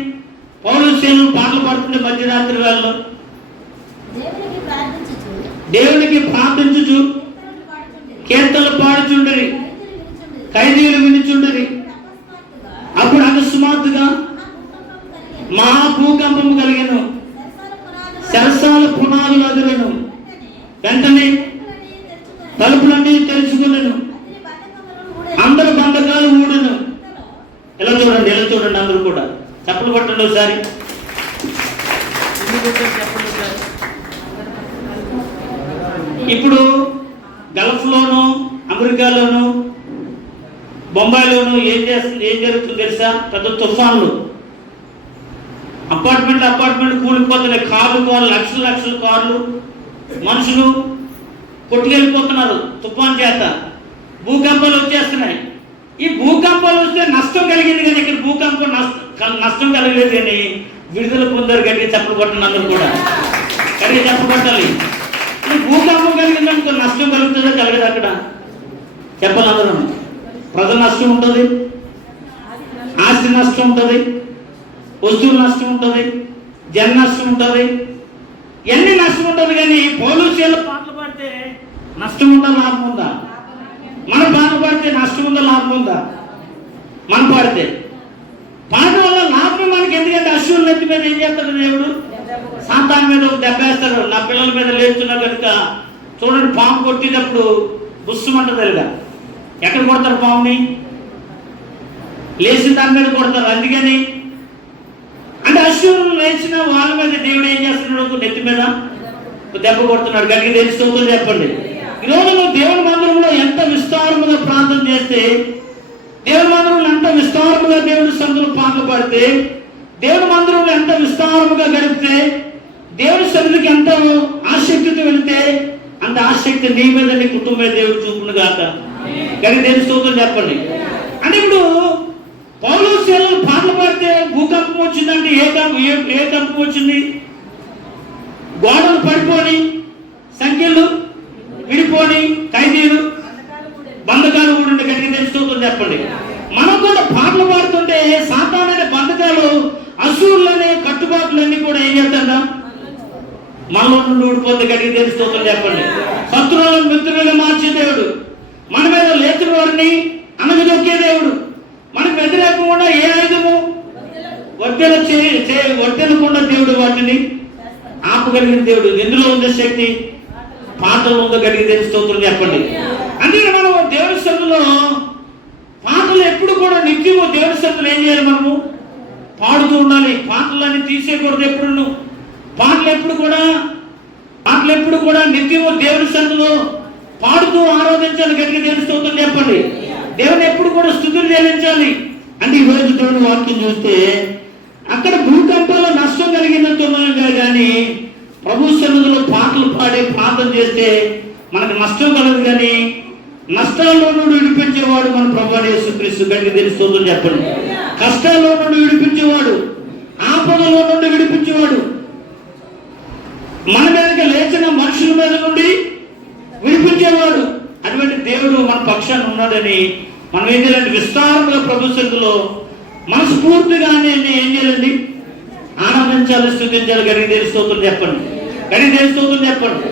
పౌలు సేవలు పాటలు పాడుతుంటే మధ్యరాత్రి వేళలో దేవునికి ప్రార్థించుచు కీర్తనలు పాడుచుండరి, ఖైదీలు వినుచుండరి. అప్పుడు అకస్మాత్తుగా మా భూకంపము కలిగెను, సరసాల పునాదులు అదిరెను. వెంటనే తలుపులన్నీ తెరుచుకునేను, అందరు బంధకాలు ఊడెను. ఎలా చూడండి అందరూ కూడా చప్పలు కొట్టండి ఒకసారి. ఇప్పుడు గల్ఫ్లోను, అమెరికాలోను, బొంబాయిలోను ఏం జరుగుతుందో తెలుసా? పెద్ద తుఫాన్లు, అపార్ట్మెంట్ కూలిపోతున్నాయి. కార్లు లక్షల కార్లు, మనుషులు కొట్టుకెళ్ళిపోతున్నారు తుఫాన్ చేత. భూకంపాలు వచ్చేస్తున్నాయి. ఈ భూకంపాలు వస్తే నష్టం కలిగింది కానీ ఇక్కడ భూకంపం నష్టం కలగలేదు కానీ విడుదల పొందారు. గట్టిగా చప్పలు కొట్టండి అందరూ కూడా. గట్టిగా చప్పలు కొట్టాలి. భూకంపం కలిగిందనుకో నష్టం కలుగుతుందో కలగదు అక్కడ చెప్పాలి అందరూ. ప్రజల నష్టం ఉంటుంది, ఆస్తి నష్టం ఉంటుంది, వస్తువుల నష్టం ఉంటుంది, జన నష్టం ఉంటుంది, ఎన్ని నష్టం ఉంటుంది. కానీ పౌలుషేలు పాటలు పాడితే నష్టం ఉందా లాభం ఉందా? మన పాటలు పాడితే నష్టం ఉందా లాభం ఉందా? మనం పాడితే పాట వల్ల లాభం మనకి. ఎందుకంటే అశ్వరుల నెత్తి మీద ఏం చేస్తాడు దేవుడు? సాతాను మీద ఒక దెబ్బ వేస్తాడు. నా పిల్లల మీద లేస్తున్నా కనుక చూడండి, పాము కొట్టేటప్పుడు బుస్సుమంటదిగా. ఎక్కడ కొడతారు పాముని? లేచి దాని మీద కొడతారు. అందుకని అంటే అశ్వరులు లేచిన వాళ్ళ మీద దేవుడు ఏం చేస్తున్నాడు? నెత్తి మీద దెబ్బ కొడుతున్నాడు. గట్టిగా తెలుస్తుందో చెప్పండి. ఈరోజు నువ్వు దేవుని మందిరంలో ఎంత విస్తారముగా ప్రార్థన చేస్తే, దేవుని మందిరంలో ఎంత విస్తారముగా దేవుడి సన్నిధిలో పాటలు పాడితే, దేవుని మందిరంలో ఎంత విస్తారముగా గడిపితే, దేవుడి సన్నిధికి ఎంత ఆసక్తితో వెళితే అంత ఆసక్తి నీ మీద నీ కుటుంబ మీద దేవుడు చూపును గాక. గట్టిగా తెలుస్తుందో చెప్పండి. అంటే ఇప్పుడు పౌలు సేవలు పాటలు పాడితే భూకంపం వచ్చిందంటే ఏ కంపం వచ్చింది? గోడలు పడిపోని, సంఖ్యలు విడిపోని, ఖైదీలు బంధకాలు కూడా ఉండే. గట్టిగా తెలుస్తుందో చెప్పండి. మనం కూడా పాటలు పాడుతుంటే సాతానైన బంధకాలు, అసూరులనే కట్టుబాట్లన్నీ కూడా ఏం చేద్దా? మనలో నుండి ఊడిపోతే. గట్టిగా తెలుస్తుందో చెప్పండి. శత్రువులను మిత్రులుగా మార్చే దేవుడు, మన మీద లేచిన వారిని అనగదొక్కే దేవుడు, మనకు వ్యతిరేకంగా ఏ ఆయుధము వర్తెలకుండా దేవుడు వాటిని ఆపగలిగిన దేవుడు. ఎందులో ఉండే శక్తి? పాటలు ఉందో. గట్టిగా తెలుస్తుందో చెప్పండి. అందుకే మనం దేవుడి సన్నిధిలో పాటలు ఎప్పుడు కూడా నిత్యము దేవుడి సన్నిధిలో ఏం చేయాలి? మనము పాడుతూ ఉండాలి. పాటలన్నీ తీసేయకూడదు. ఎప్పుడు పాటలు ఎప్పుడు కూడా పాట పాటలు ఎప్పుడు కూడా నిత్యము దేవుని సన్నిధిలో పాడుతూ ఆరాధించాలి. గట్టిగా దేవుని స్తోత్రం చెప్పండి. దేవుని ఎప్పుడు కూడా స్తుతులు చెల్లించాలి. అంటే ఈ రోజు దేవుని వాక్యం చూస్తే అక్కడ భూకంపాల్లో నష్టం కలిగినంత కానీ ప్రభు సన్నిధిలో పాటలు పాడి ప్రార్థన చేస్తే మనకు నష్టం కలదు. కానీ నష్టాల్లో నుండి విడిపించేవాడు మన ప్రభువైన యేసుక్రీస్తు. గట్టిగా దేవుని స్తోత్రం చెప్పండి. కష్టాల్లో నుండి విడిపించేవాడు, ఆపదలో నుండి విడిపించేవాడు, మన మీదకి లేచిన మనుషుల మీద నుండి విడిపించేవాడు. అటువంటి దేవుడు మన పక్షాన్ని ఉన్నాడని మనం ఏం చేయాలంటే విస్తారంగా ప్రభు సన్నిధిలో మనస్ఫూర్తిగా ఏం చేయాలండి? ఆనందించాలి, స్తుతించాలి. గట్టిగా దేవుని స్తోత్రం చెప్పండి. గట్టిగా దేవుని స్తోత్రం చెప్పండి.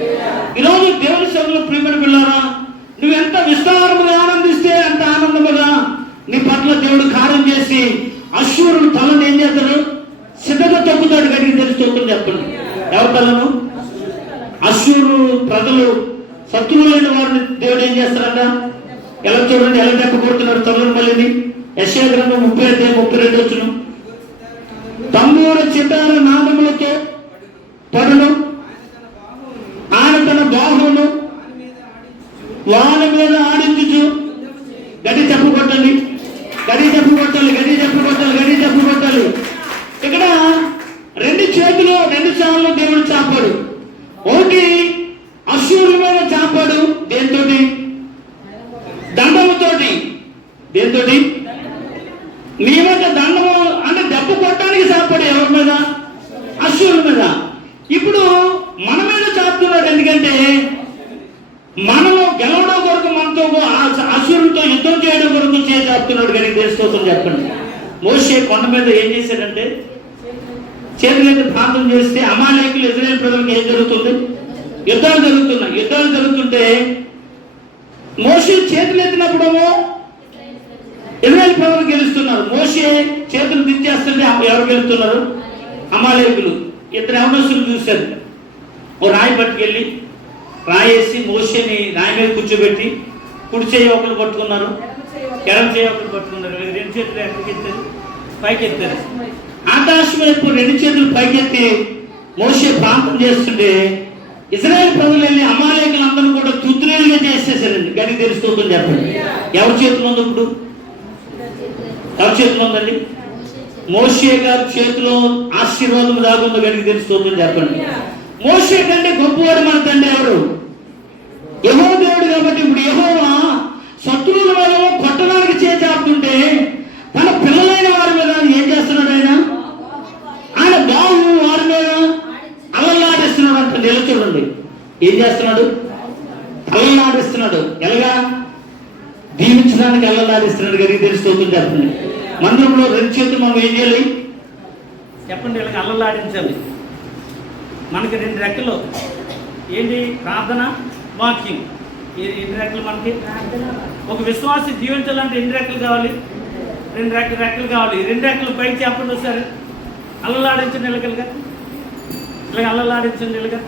ఈరోజు దేవుని సన్నిధిలో ప్రియమైన పిల్లారా, నువ్వు ఎంత విస్తారముగా ఆనందిస్తే అంత ఆనందముగా నీ పట్ల దేవుడు కార్యం చేసి అశ్వరుడు తలను ఏం చేస్తాడు? సిద్ధంగా తొక్కుతాడు. గట్టిగా దేవుని స్తోత్రం చెప్పండి. ఎవరి తలను? అశ్వరు ప్రజలు శత్రువులైన వారిని దేవుడు ఏం చేస్తారంట? ఎలా చూడండి, ఎలా దెబ్బకొడుతున్నాడు తలను. మళ్ళీ యెషయా గ్రంథం 30:32 వచ్చును. తంబూర చిటార నాదములతో పడును, ఆయన తన బాహువును వాళ్ళ మీద ఆడించుచు. గడి చెప్పు కొట్టాలి, గడి చెప్పు కొట్టాలి, గడి చెప్పు కొట్టాలి, గడి చెప్పు కొట్టాలి. ఇక్కడ రెండు చేతులు రెండు సార్లు దేవుడు చాపాడు. ఒకటి అశ్వరుల మీద చాపాడు. దేంతోటి? దండముతోటి. దేంతోటి? నీ మీద దండము అంటే దెబ్బ కొట్టడానికి చాపాడు. ఎవరి మీద? అశ్వరుల మీద. ఇప్పుడు మన మీద చాపుతున్నాడు. ఎందుకంటే మనము గెలవడం కొరకు మనతో అశ్వరులతో యుద్ధం చేయడం కొరకు చాపుతున్నాడు. కానీ దేవుని స్తోత్రం చెప్పండి. మోషే కొండ మీద ఏం చేశాడంటే చేతులైతే ప్రార్థన చేస్తే అమాలేకులు ఇశ్రాయేలు ప్రజలకు ఏం జరుగుతుంది? యుద్ధాలు జరుగుతున్నాయి. యుద్ధాలు జరుగుతుంటే మోషే చేతులు ఎత్తినప్పుడేమో ఇశ్రాయేలు ప్రజలు గెలుస్తున్నారు. మోషే చేతులు దించేస్తుంటే ఎవరు గెలుస్తున్నారు? అమాలేకులు. ఇద్దరు యవనస్తులు చూశారు. ఓ రాయి పట్టుకెళ్ళి రాయేసి మోషేని రాయి మీద కూర్చోబెట్టి కుడి చేయి ఒకరు పట్టుకున్నారు, ఎడమ చేయి ఒకరు పట్టుకున్నారు. రెండు చేతులు ఎక్కడికి ఎత్తారు? పైకి ఎత్తారు. ఆకాశం వైపు రెండు చేతులు పైకెత్తి మోషే ప్రార్థన చేస్తుంటే ఇశ్రాయేలు ప్రజలు వెళ్ళి అమాలేకులందరూ కూడా తుత్తులేలుగా చేసేసారండి. గట్టిగా దేవుని స్తోత్రం చెప్పండి. ఎవరి చేతులు ఉంది ఇప్పుడు? ఎవరి చేతిలో ఉందండి? మోషే గారి చేతిలో ఆశీర్వాదం దాగుందో. గట్టిగా దేవుని స్తోత్రం చెప్పండి. మోషే కంటే గొప్పవాడు మన తండ్రి ఎవరు? యెహోవా దేవుడు. కాబట్టి ఇప్పుడు యెహోవా శత్రువుల మీద కొట్టడానికి చేపడుతుంటే తన పిల్లలైన వారి మీద ఏం చేస్తున్నాడు? ఆయన బాహు వారి మీద అల్లలాడిస్తున్నాడు అంట. నిలచూడండి, ఏం చేస్తున్నాడు? అల్లలాడిస్తున్నాడు. ఎలాగా? దీవించడానికి అల్లలాడిస్తున్నాడు. గట్టిగా దేవుని స్తోత్రం చెప్పండి. మందిరంలో రెండు చేతులు మనం ఏం చేయాలి చెప్పండి? ఇలాగ అల్లలాడించాలి. మనకి రెండు రెక్కలు ఏంటి? ప్రార్థన, వాక్యం. ఎన్ని రెక్కలు మనకి? ఒక విశ్వాసి జీవించాలంటే ఎన్ని రెక్కలు కావాలి? రెండు రెక్కలు కావాలి. రెండు రెక్కలు పైకి చెప్పండి ఒకసారి. అల్లలాడించండి ఇలాగలుగా, ఇలాగ అల్లలాడించండి ఇలాగా.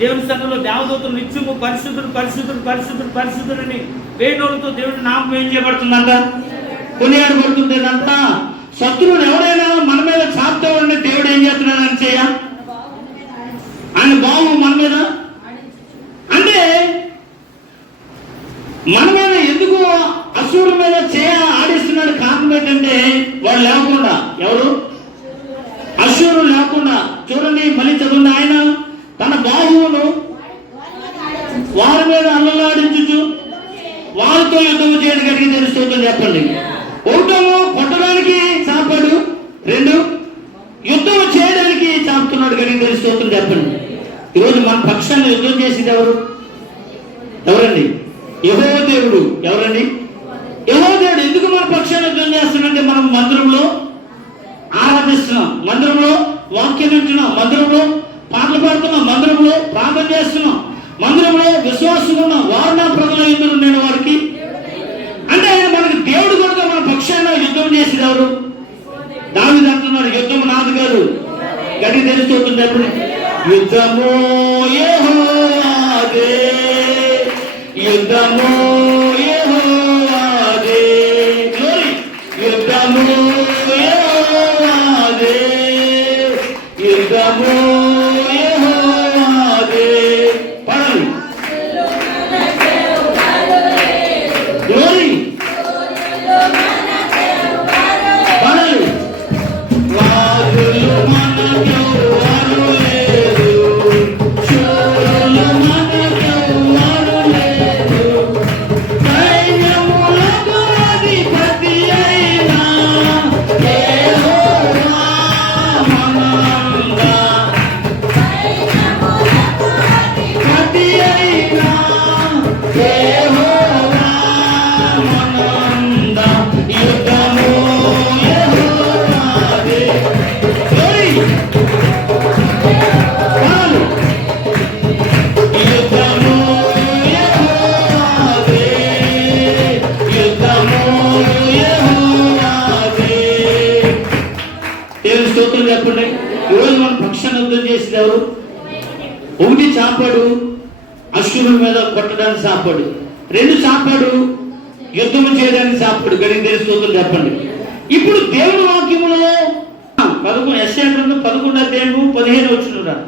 దేవుని సన్నిధిలో దేవదూతలు నిత్యము పరిశుద్ధుడు పరిశుద్ధుడు పరిశుద్ధుడు పరిశుద్ధుడని వేణోళ్ళతో దేవుడి నామం ఏం చేయబడుతుందంట? కొనియాడబడుతుందంట. శత్రువులు ఎవరైనా మన మీద చాపుతామని దేవుడు ఏం చేస్తున్నాడని చేయ ఆయన బావు మన మీద అంటే మన మీద ఎందుకు అసురుల మీద ఆడిస్తున్నాడు? కారణం ఏంటంటే వాళ్ళు లేకుండా, ఎవరు? అసురులు లేకుండా. చూడండి మళ్ళీ చదువుంది. ఆయన తన బాహువును వారి మీద అల్లలాడించు వారితో యుద్ధం చేయడం. గట్టిగా దేవుని స్తోత్రం చెప్పండి. ఒకటేమో కొట్టడానికి చాపాడు, రెండు యుద్ధం చేయడానికి చాపుతున్నాడు. గట్టిగా దేవుని స్తోత్రం చెప్పండి. ఈరోజు మన పక్షాన్ని యుద్ధం చేసేది ఎవరు? ఎవరండి? యెహోవా దేవుడు. ఎవరండి? యెహోవా దేవుడు. ఎందుకు మన పక్షాన్ని యుద్ధం చేస్తున్నాడంటే మనం మందిరంలో ఆరాధిస్తున్నాం, మందిరంలో వాక్యం వింటున్నాం, మందిరంలో పాటలు పాడుతున్నాం, మందిరంలో ప్రార్థన చేస్తున్నాం, మందిరంలో విశ్వాసం ఉన్నాం. వారు నా ప్రజల యుద్ధం నేను వారికి అంటే మనకి దేవుడు కనుక మన పక్షాన యుద్ధం చేసేది ఎవరు? దావీదు అంటున్నాడు, యుద్ధం నాది కాదు. గట్టిగా దేవుని స్తోత్రం చెప్పండి. యుద్ధము యెహోవాదే, యుద్ధము యెహోవాదే, యుద్ధము యెహోవాదే, యుద్ధము యెహోవాదే. చేసింది ఎవరు? ఒకటి చాపాడు అశ్వరుల మీద కొట్టడానికి చాపాడు, రెండు చాపాడు యుద్ధం చేయడానికి చాపాడు. గడికి తెలుస్తుంది చెప్పండి. ఇప్పుడు దేవుని వాక్యములో 11 యెషయా గ్రంథం 11వ అధ్యాయము 15వ వచనం.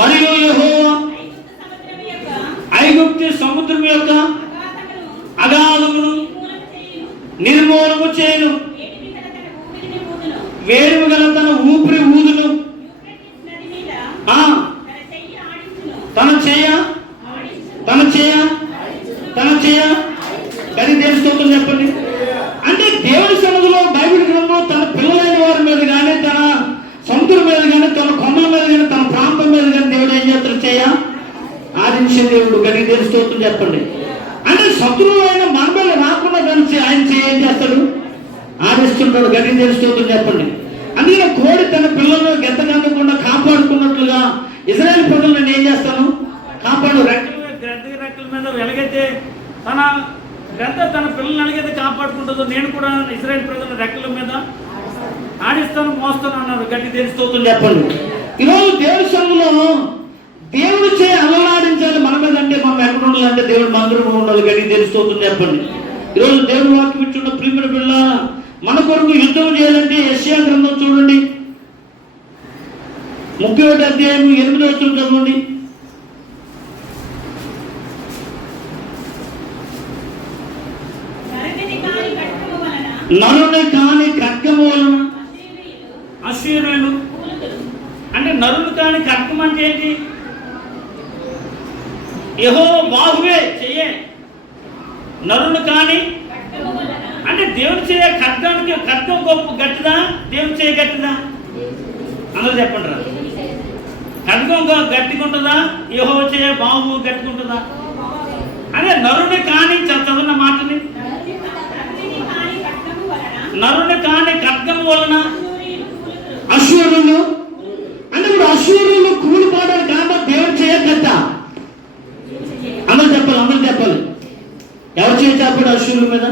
మరియు యెహోవా ఐగుప్తు సముద్రం యొక్క అగాధమును నిర్మూలము చేయను, వేరువు గల తన ఊపిరి ఊదును, తన చేయ గది తెలుస్తుంది చెప్పండి. అంటే దేవుని సన్నిధిలో బైబిల్ గ్రంథంలో తన పిల్లలైన వారి మీద కానీ, తన సముద్రం మీద కానీ, తన కొమ్మల మీద కానీ, తన ప్రాంతం మీద కానీ దేవుడు ఏం చేస్తాడు? చేయ ఆదించే దేవుడు గది తెలుస్తుంది చెప్పండి. అంటే శత్రువు అయిన మన మీద రాకుండా కలిసి ఆయన ఏం చేస్తాడు? ఆదిస్తుంటాడు. గది తెలుస్తుంది చెప్పండి. అందుకని కోడి తన పిల్లలను గెత్తగందకుండా కాపాడుకున్నట్లుగా ఇశ్రాయేలు ప్రజలు నేను ఏం చేస్తాను? కాపాడు. రెక్కల మీద వెలగైతే తన గద్ద తన పిల్లల్ని ఎలాగైతే కాపాడుకుంటుందో నేను కూడా ఇశ్రాయేలు ప్రజల రెక్కల మీద ఆడిస్తాను, మోస్తాను అన్నారు. గట్టి తెలుస్తుంది చెప్పండి. ఈరోజు దేవుడి సన్నిధిలో దేవుడు చేయి అలలాడించాలి మన మీద. అంటే మనం ఎక్కడ ఉండాలంటే దేవుడు మందిరంలో ఉండాలి. గట్టి తెలుస్తుంది చెప్పండి. ఈరోజు దేవుడు వాక్యం ఇచ్చున్న ప్రియమైన పిల్ల మన కొరకు యుద్ధం చేయాలంటే యెషయా గ్రంథం చూడండి, 31వ అధ్యాయం 8వ వచనం చదవండి. నరుని కాని ఖడ్గము వలన అశ్షూరీయులు. అంటే నరుని కాని ఖడ్గం అంటే ఏంటి? యెహోవా బాహువే చెయ్యే. నరుని కాని అంటే దేవుని చేయ ఖడ్గానికి ఖడ్గం గొప్ప గట్టిదా, దేవుని చేయ గట్టిదా? అందరూ చెప్పండి రా. ఖడ్గం గట్టిగా ఉంటుందా? యెహోవా చేయ బాహువు గట్టిగా ఉంటుందా? అదే నరుని కాని చదువున్న మాటని, నరుని కాని ఖడ్గం వలన అశ్షూరులు. అంటే ఇప్పుడు అశ్షూరులు కూలిపోవడానికి కారణం దేవుడు చేయగట్ట. అందరూ చెప్పాలి. ఎవరు చేయ చాపాడు అశ్షూరుల మీద?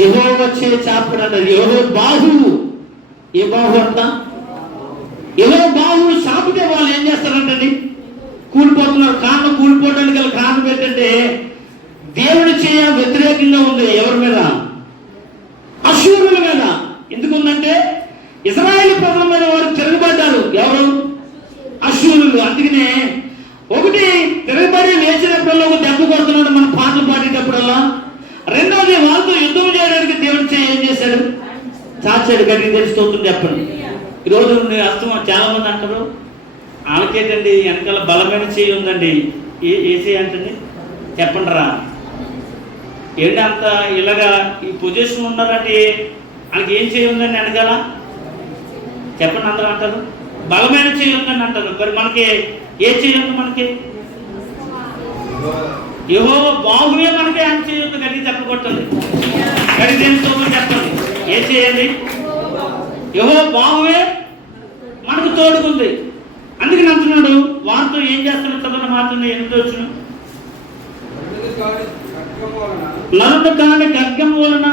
యెహోవా చేయ చాపాడు అన్నారు. యెహోవా బాహువు. ఏ బాహు అంట? యెహోవా బాహువు చాపితే వాళ్ళు ఏం చేస్తారంటండి? కూలిపోతున్నారు. కారణం కూలిపోవడానికి గల కారణం ఏంటంటే దేవుడి చేయ వ్యతిరేకంగా ఉంది. ఎవరి మీద? అశ్షూరుల మీద. ఎందుకుందంటే ఇశ్రాయేలు ప్రజల మీద వారు తిరగబడ్డారు. ఎవరు? అశ్షూరులు. అందుకనే ఒకటి తిరగబడి లేచినప్పుడల్లా ఒక దెబ్బ కొడుతున్నాడు మన పాటలు పాడేటప్పుడల్లా. రెండవది వాళ్ళతో యుద్ధం చేయడానికి దేవుడు చేయి ఏం చేశాడు? చాచాడు. గట్టి తెలుస్తుంది చెప్పండి. ఈరోజు అర్థం చాలా మంది అంటారు వాళ్ళకేంటండి వెనకాల బలమైన చేయి ఉందండి. ఏ చేయి అంటండి చెప్పండి రా. ఏంటి అంత ఇలాగా ఈ పొజిషన్ ఉన్నారంటే వాళ్ళకి ఏం చేయి ఉందండి వెనకాల? చెప్పండి. అందరూ అంటారు బలమైన చేయి ఉందని అంటారు. మరి మనకి ఏ చేయి ఉంది? మనకి యెహోవా బాహువే మనకి ఆయన చేయి ఉంది. గట్టి చెప్పకొట్టండి. గట్టి తెలుసుకోమని చెప్పండి. ఏ చేయండి? యెహోవా బాహువే మనకు తోడుకుంది. అందుకని అంటున్నాడు వారితో ఏం చేస్తున్నాడు? చదువున్న మాటలు 8వ వచనం. నరుడు కాని ఖడ్గం వలన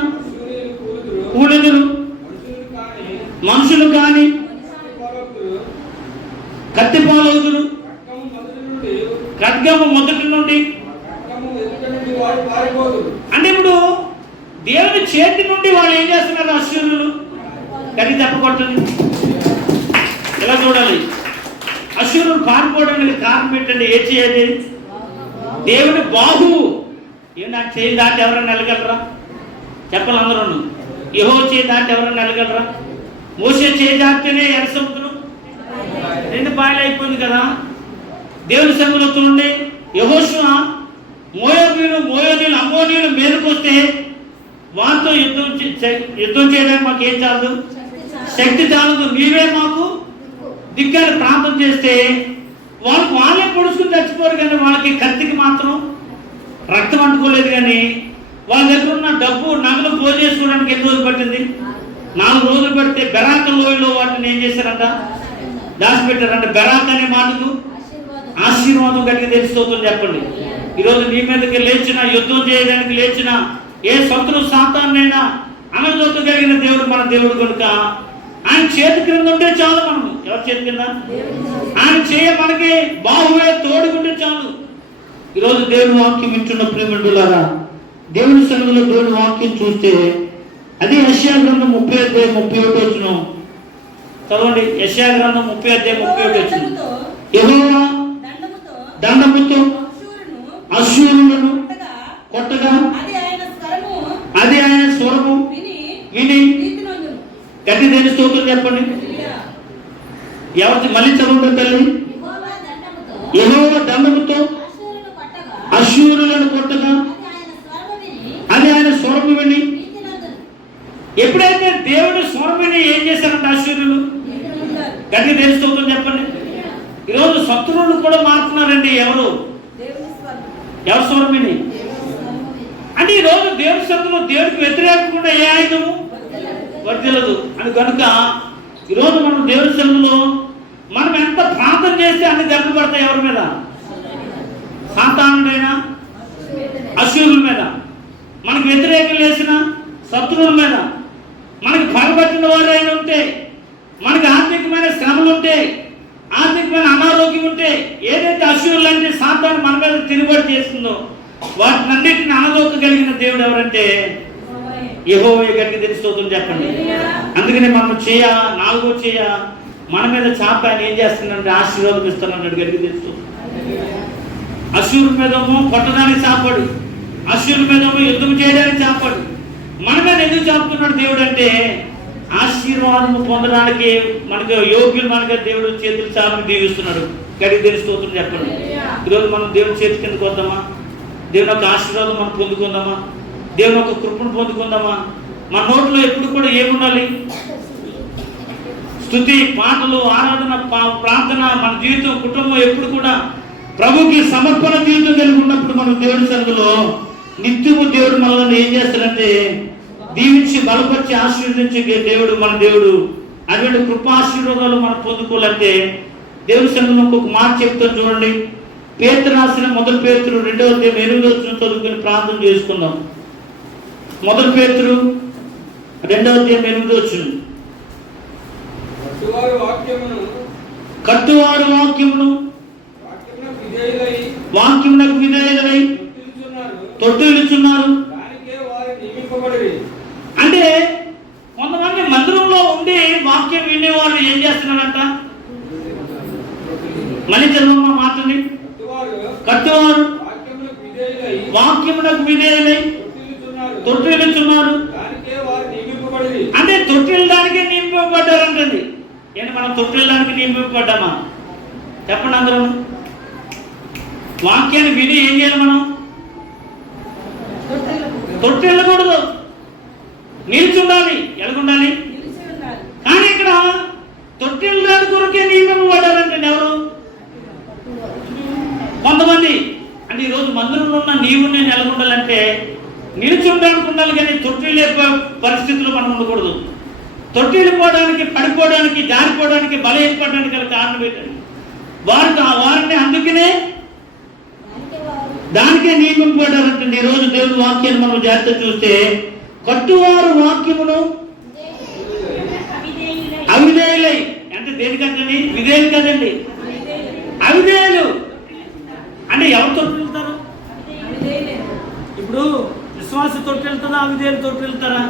కూలిదురు, మనుషులు కాని కత్తి పాలవుదురు. ఖడ్గము మొదటి నుండి అంటే ఇప్పుడు దేవుని చేతి నుండి వాళ్ళు ఏం చేస్తున్నారు? అశ్షూరులు. కది తప్పకొట్టండి. ఎలా చూడాలి? అశ్షూరులు పారిపోవడానికి కారణం ఏంటండి? ఏ చేయాలి? దేవుని బాహువు. ఏమి నాకు చేయి దాటి ఎవరైనా వెళ్ళగలరా? చెప్పాలి అందరూ. యెహోవా చేయి దాటి ఎవరైనా వెళ్ళగలరా? మోషే చేయి దాటితేనే ఎర్ర సముద్రం 2 పాయలు అయిపోయింది కదా. దేవుని సన్నిధిలో చూడండి, యెహోషువ మోయాబీయులు అమ్మోనీయులు మేలుకొస్తే వారితో యుద్ధం చేయడానికి మాకు ఏం చాలదు? శక్తి చాలదు. నీవే మాకు దిక్కని ప్రాంతం చేస్తే వాళ్ళే పొడుచుకుని చచ్చిపోరు. కానీ వాళ్ళకి కత్తికి మాత్రం రక్తం అంటుకోలేదు. కానీ వాళ్ళ దగ్గర ఉన్న డబ్బు నగలు పోజేసుకోవడానికి ఎన్ని రోజులు పట్టింది? 4 రోజులు పడితే బెరాక లోయలో వాటిని ఏం చేశారంట? దాచిపెట్టారంట. బెరాక్ అనే మాటకు ఆశీర్వాదం కలిగి తెలుస్తుంది చెప్పండి. ఈరోజు నీ మీదకి లేచిన, యుద్ధం చేయడానికి లేచిన ఏ శత్రు సాతాన్నైనా అనగదొక్క కలిగిన దేవుడు మన దేవుడు కనుక ఆయన చేతి క్రింద ఉంటే చాలు. మనము ఎవరి చేతి కింద? ఆయన చేయ మనకి బాహువే తోడుకుంటే చాలు. ఈరోజు దేవుని వాక్యం వింటున్న ప్రియమిత్రులారా, దేవుని సన్నిధిలో దేవుని వాక్యం చూస్తే అది యెషయా గ్రంథం 30:31 చదవండి. యెషయా గ్రంథం 30:31 యెహోవా దండముతో అశ్షూరులను కొట్టగా అది ఆయన స్వరము విని గట్టి దేని స్తోత్రం చెప్పండి. ఎవరి మళ్ళీ చదవండి తల్లి. యెహోవా దండముతో అశ్షూరులను కొట్టగా అది ఆయన స్వరము విని. ఎప్పుడైతే దేవుడి స్వరం విని ఏం చేశారంటే అశ్షూరులు గట్టి దేని స్తోత్రం చెప్పండి. ఈరోజు శత్రువులు కూడా మారుతున్నారండి. ఎవరు స్వరం విని అంటే ఈరోజు దేవుడి శత్రువు దేవుడికి వ్యతిరేకంగా ఏ ఆయుధము వర్తిల్లదు అని కనుక ఈరోజు మనం దేవుడి సన్నిధిలో మనం ఎంత ప్రార్థన చేస్తే అన్ని దెబ్బలు పడతాయి. ఎవరి మీద? సాతానుడైనా అశ్షూరుల మీద, మనకు వ్యతిరేకం చేసిన శత్రువుల మీద, మనకి పగబట్టిన వారైనా ఉంటే, మనకి ఆర్థికమైన శ్రమలు ఉంటే, ఆర్థికమైన అనారోగ్యం ఉంటే, ఏదైతే అశ్షూరులు అంటే సాతాను మన మీద తిరుగుబాటు చేస్తుందో వాటినన్నిటిని అనదొక్కగలిగిన దేవుడు ఎవరంటే యెహోవా. గట్టిగా స్తోత్రం చెప్పండి. అందుకని మనం నాలుగో మన మీద చాప ఆయన ఏం చేస్తున్నాడంటే ఆశీర్వాదం ఇస్తున్నాడు. గట్టిగా స్తోత్రం. అశ్షూరు మీదేమో కొట్టడానికి చాపాడు, అశ్షూరు మీదేమో యుద్ధం చేయడానికి చాపాడు. మన మీద ఎందుకు చాపుతున్నాడు దేవుడు అంటే ఆశీర్వాదము పొందడానికి మనకు యోగ్యులు మనగా దేవుడు చేతులు చాపని దీవిస్తున్నాడు. గట్టిగా స్తోత్రం చెప్పండి. ఈరోజు మనం దేవుడి చేతి కిందకు వద్దామా? దేవుని యొక్క ఆశీర్వాదం మనం పొందుకుందామా? దేవుని యొక్క కృపను పొందుకుందామా? మన నోట్లో ఎప్పుడు కూడా ఏముండాలి? స్తుతి, పాటలు, ఆరాధన, ప్రార్థన. మన జీవితం, కుటుంబం ఎప్పుడు కూడా ప్రభుకి సమర్పణ జీవితం కలిగి ఉన్నప్పుడు మనం దేవుడి సన్నిధిలో నిత్యము దేవుడు మనల్ని ఏం చేస్తాడంటే దీవించి బలపరిచి ఆశీర్వదించే దేవుడు మన దేవుడు. అటువంటి కృపాశీర్వాదాలు మనం పొందుకోవాలంటే దేవుడి సన్నిధిలో ఇంకొక మాట చెప్తాను చూడండి. పేతురు రాసిన 1 పేతురు 2:8 చదువుకుని ప్రార్థన చేసుకుందాం. 1 పేతురు 2:8 కట్టువారు వాక్యమును వాక్యమునకు విధేయులై తొట్టిల్లుచున్నారు. అంటే కొంతమంది మందిరంలో ఉండి వాక్యం వినేవాళ్ళు ఏం చేస్తున్నారంట? మళ్ళీ చదువు మాటని. కట్టువారు వాక్యమునకు విధేయులై తొట్టిల్లుచున్నారు. అంటే తొట్టిల్లడానికి నియమింపబడ్డారంటండి. ఏంటి మనం తొట్టిల్లడానికి నియమింపబడ్డామా? చెప్పండి అందరూ. వాక్యాన్ని విని ఏం చేయాలి మనం? తొట్టిల్లకూడదు, నిల్చుండాలి. ఎలాగుండాలి? కానీ ఇక్కడ తొట్టిల్లడానికి కొరకే నియమింపబడ్డారంటే ఎవరు? కొంతమంది. అంటే ఈరోజు మందిరంలో ఉన్న నీవు నేను ఎలాగుండాలంటే నిల్చుండడానికి ఉండాలి, కానీ తొట్టిల్లే పరిస్థితుల్లో మనం ఉండకూడదు. తొట్టిల్లిపోవడానికి, పడిపోవడానికి, జారిపోవడానికి, బలహీనపడడానికి గల కారణం ఏంటండి? వారిని అందుకనే దానికే నియమింపబడ్డారంటే ఈరోజు దేవుని వాక్యాన్ని మనం జాగ్రత్త చూస్తే కట్టువారు వాక్యమును అవిధేయులై అంటే దేనికంటే విధేయులు కదండి, అవిధేయులు అంటే ఎవరు తొట్టిల్లుతారు? ఇప్పుడు విశ్వాస తొట్టిల్లుతారా, అవిధేయులు తొట్టిల్లుతారా?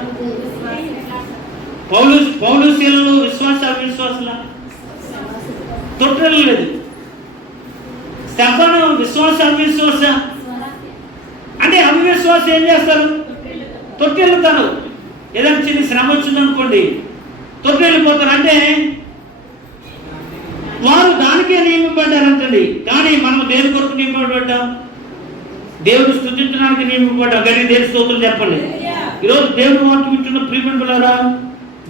పౌలుశీలలో విశ్వాస అవిశ్వాసల తొట్టిల్లలేదు. స్టెఫను విశ్వాస అవిశ్వాస అంటే అవిశ్వాస ఏం చేస్తారు? తొట్టిల్లుతారు. ఏదైనా చిన్న శ్రమ వచ్చిందనుకోండి తొట్టిల్లిపోతారు. అంటే వారు దానికే నియమింపబడ్డారంటండి. కానీ మనం దేని కొరకు నియమింపబడ్డాం? దేవుడు స్తుతించడానికి నియమింపబడ్డాం. కానీ దేవుని స్తోత్రం చెప్పండి. ఈరోజు దేవుని వాక్యం వింటున్న ప్రియమిత్రులారా,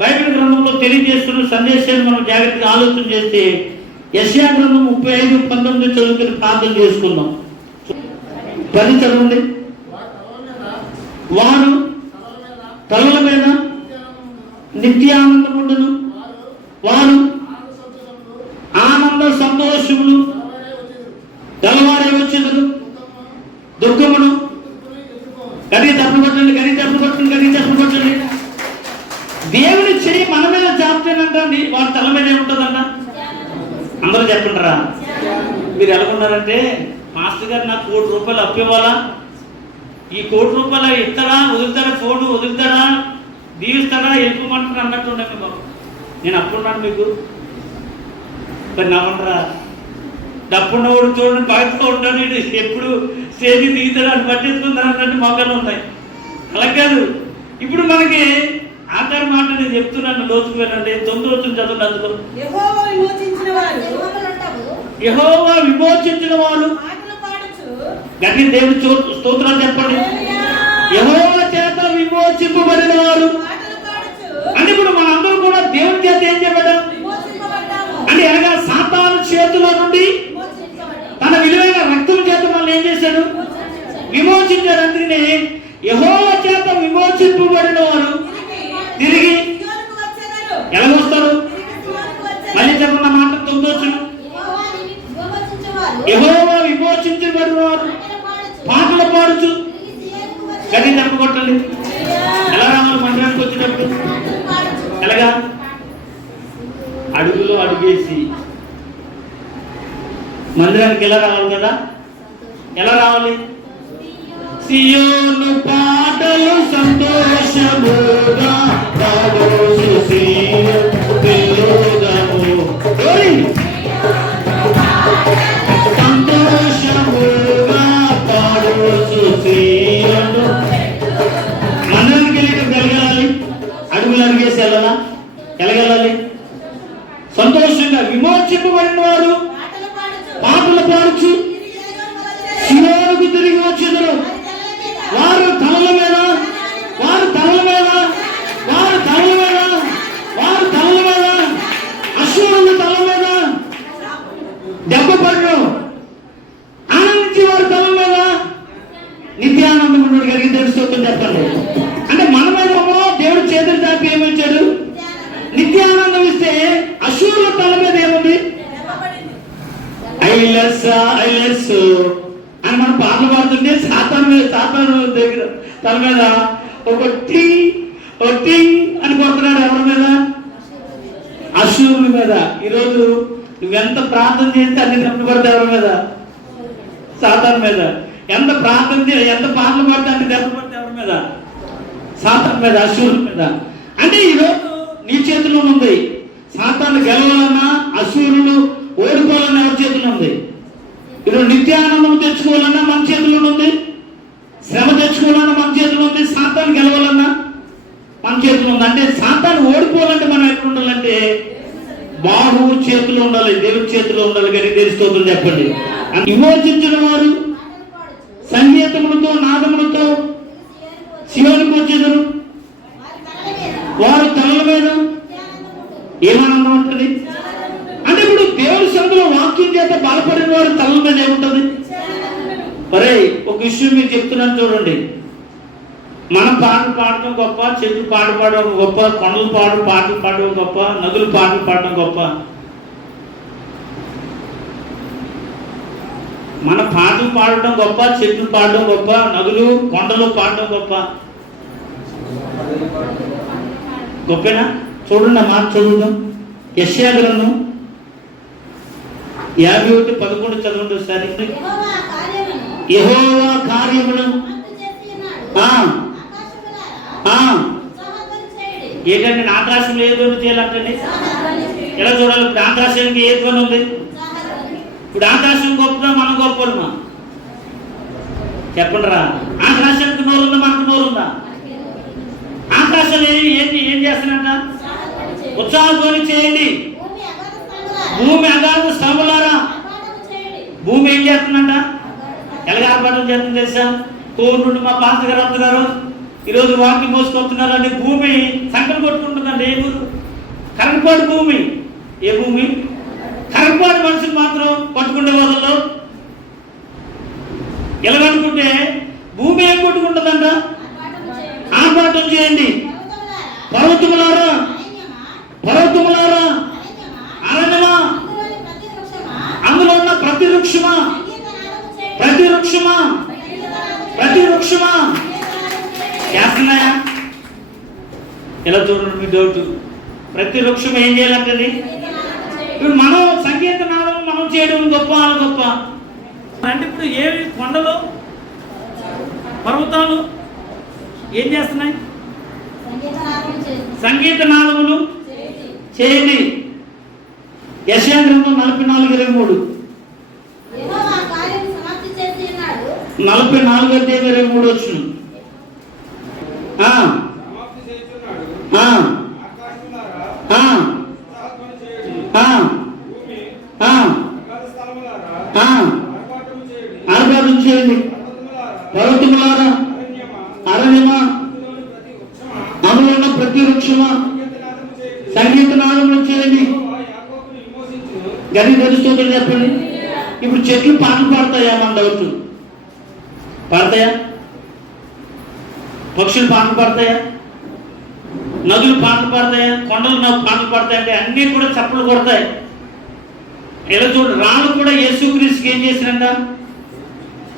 బైబిల్ గ్రంథంలో తెలియజేస్తున్న సందేశాన్ని మనం జాగ్రత్తగా ఆలోచన చేస్తే యెషయా గ్రంథం 35:19 చదువుకుని ప్రార్థన చేసుకుందాం. 10 చదవండి. వారు తలల మీద నిత్యానందముండును, వారు ఆనంద సంతోషములు తెల్లవారే వచ్చేందుకు దుఃఖమును గది తప్పుకొట్టండి, గది తప్పుకొట్టండి, గది తప్పుకొట్టండి. దేవుని చెయ్యి మన మీద జాపుతానంటండి. వారి తల మీద ఏముంటుందన్న? అందరూ చెప్పండిరా. మీరు ఎలాగున్నారంటే, మాస్టర్ గారు నాకు ₹1,00,000 అప్పు ఇవ్వాలా, ఈ ₹1,00,000 ఇస్తారా, వదులుతారా, ఫోన్ వదులుతారా, దీవిస్తారా, వెళ్ళిపోమంటారా అన్నట్టు ఉన్నాయి బాబు. నేను అప్పుడున్నాను మీకు, మరి నవ్వండిరా. డప్పున్నవాడు చూడండి బాగా ఉంటాడు, ఎప్పుడు స్టేజ్ దిగుతాడు అని పట్టించుకుంటారు అన్నట్టు మొక్కలు ఉన్నాయి. అలా కాదు. ఇప్పుడు మనకి ఆధార మాట నేను చెప్తున్నాను, లోతుకు వెళ్ళండి. 9వ వచనం చదవండి. అందులో యెహోవా విమోచించిన వారు గట్టి దేవుడి స్తోత్రాలు చెప్పండి. యెహోవా చేత విమోచింపబడిన వారు అంటే ఇప్పుడు మనందరూ కూడా దేవుడి చేత ఏం చేయబడ్డాం అంటే, అనగా సాతాను చేతుల నుండి తన విలువైన రక్తం చేత మనల్ని ఏం చేశాడు, విమోచించాడు. అందుకనే యెహోవా చేత విమోచింపబడిన వారు తిరిగి ఎలాగొస్తారు? మళ్ళీ చెప్పన్న మాట 9వ వచనం. యెహోవా విమోచించబడిన వారు పాటలు పాడుచు గది చెప్పగొట్టండి. ఎలా రావాలి మందిరానికి వచ్చేటప్పుడు? ఎలాగా? అడుగులో అడుగేసి మందిరానికి ఎలా రావాలి కదా? ఎలా రావాలి? సియోను పాటలు సంతోషముగా పాడోసు సియోను పిలువదము. సంతోషముగా పాడోసు సియోను. మందిరానికి వెళ్ళి వెళ్ళాలి, అడుగులు అడిగేసి వెళ్ళాలా? ఎలాగెళ్ళాలి? సంతోషంగా విమోచింపబడిన వారు పాటలు పాడుచు సియోనుకు తిరిగి వచ్చేదరు. వారు తలల మీద అశ్వరుల తల మీద దెబ్బ పడరు. ఆనందించి వారి తల మీద నిత్యానందం కలిగి తెలుస్తుంది. చెప్పండి. అంటే మన మీద దేవుడు చేతులు దాపి ఏమిచ్చాడు? నిత్యానందం ఇస్తే అశ్వరుల తల మీద ఏముంది? ఐలెస్ అని మనం పాటలు పాడుతుంటే సాతాను దగ్గర తల మీద ఒక టింగ్ అని కొడుతున్నాడు. ఎవరి మీద? అశ్వరుల మీద. ఈరోజు నువ్వెంత ప్రార్థన చేస్తే అన్ని దెబ్బలు పడతాయి. ఎవరి మీద? సాతాను మీద. ఎంత ప్రార్థన చేసి ఎంత పాటలు పడితే అన్ని దెబ్బలు పడతాయి. ఎవరి మీద? సాతాను మీద, అశ్వరుల మీద. అంటే ఈరోజు నీ చేతిలో ఉంది. సాతాను గెలవాలన్నా, అశ్వరులు ఓడిపోవాలన్నా ఎవరి చేతిలో ఉంది? ఈరోజు నిత్యానందం తెచ్చుకోవాలన్నా మన చేతిలో ఉంది. శ్రమ తెచ్చుకోవాలన్నా మన చేతిలో ఉంది. సాతాను గెలవాలన్నా మన చేతిలో ఉంది. అంటే సాతాను ఓడిపోవాలంటే మనం ఎక్కడ ఉండాలంటే బాహువు చేతిలో ఉండాలి, దేవుడి చేతిలో ఉండాలి. కానీ తెలుస్తోందని చెప్పండి. విమోచించిన వారు సంగీతములతో నాదములతో శివునికి వచ్చేదరు. వారు తలల మీద ఏమానందం ఉంటుంది అంటే, ఇప్పుడు దేవుడి సందులో వాక్యం చేత బలపడిన వారు తలల మీద ఏముంటుంది? మరే ఒక విషయం మీకు చెప్తున్నాను చూడండి. మనం పాటలు పాడడం గొప్ప, చెట్లు పాటలు పాడడం గొప్ప, కొండలు పాటలు పాడడం గొప్ప, నదులు పాటలు పాడడం గొప్ప. మన పాటలు పాడడం గొప్ప, చెట్లు పాడడం గొప్ప, నదులు కొండలు పాడడం గొప్ప. గొప్పేనా? చూడండి ఆ మాట చదువుదాం. యెషయా గ్రంథం 51:11 చదవండి ఒకసారి. యెహోవా కార్యములను ఏంటంటే ఆకాశంలో ఏ ధ్వని చేయాలంటే ఎలా చూడాలి? ఇప్పుడు ఆకాశానికి ఏ ధ్వని ఉంది? ఇప్పుడు ఆకాశం గొప్పదా మనం గొప్పమా? చెప్పండి రా. ఆకాశానికి నోరుందా, మనకు నోరుందా? ఆకాశాలు ఏం చేస్తానంట? ఉత్సాహధ్వని చేయండి. భూమి అగాధ స్తంభులారా. భూమి ఏం చేస్తుందంట? ఎలాగ ఆర్భాటం చేస్తుంది తెలుసా? కోరు నుండి మా పాస్టర్ గారు అంటున్నారు, ఈరోజు వాకింగ్ మోసుకొస్తున్నారండి. భూమి సంకలు కొట్టుకుంటుందండి. ఏ ఊరు? కరకపాడు భూమి. ఏ భూమి? కరకపాడు మనుషులు మాత్రం పట్టుకుంటే వదలరు. ఎలాగనుకుంటే భూమి ఏం కొట్టుకుంటుందంట? ఆర్భాటం చేయండి. పర్వతములారా అరణ్యమా, అందులో ఉన్న ప్రతి వృక్షమా చేస్తున్నాయా? ఎలా చూడండి మీ డౌట్. ప్రతి వృక్షం ఏం చేయాలంటే ఇప్పుడు మనం సంగీత నాదం మనం చేయడం గొప్ప వాళ్ళు గొప్ప అంటే ఇప్పుడు ఏవి కొండలు పర్వతాలు ఏం చేస్తున్నాయి? సంగీత నాదములు చేయండి. యెషయా గ్రంథం 44:23 44:23 వచ్చును. ఆర్భాటం చేయండి. పర్వతములారా, అరణ్యమా, అందులో ఉన్న ప్రతి వృక్షమా సంగీత నాదములు చేయండి. గది తెలుస్తుంది చెప్పండి. ఇప్పుడు చెట్లు పాటలు పాడతాయా? మన డౌట్. పాడతాయా? పక్షులు పాటలు పాడతాయా? నదులు పాటలు పాడతాయా? కొండలు పాటలు పాడతాయంటే అన్నీ కూడా చప్పలు కొడతాయి. ఎలా చూడు, రాళ్ళు కూడా యేసుక్రీస్తుకి ఏం చేసినంట?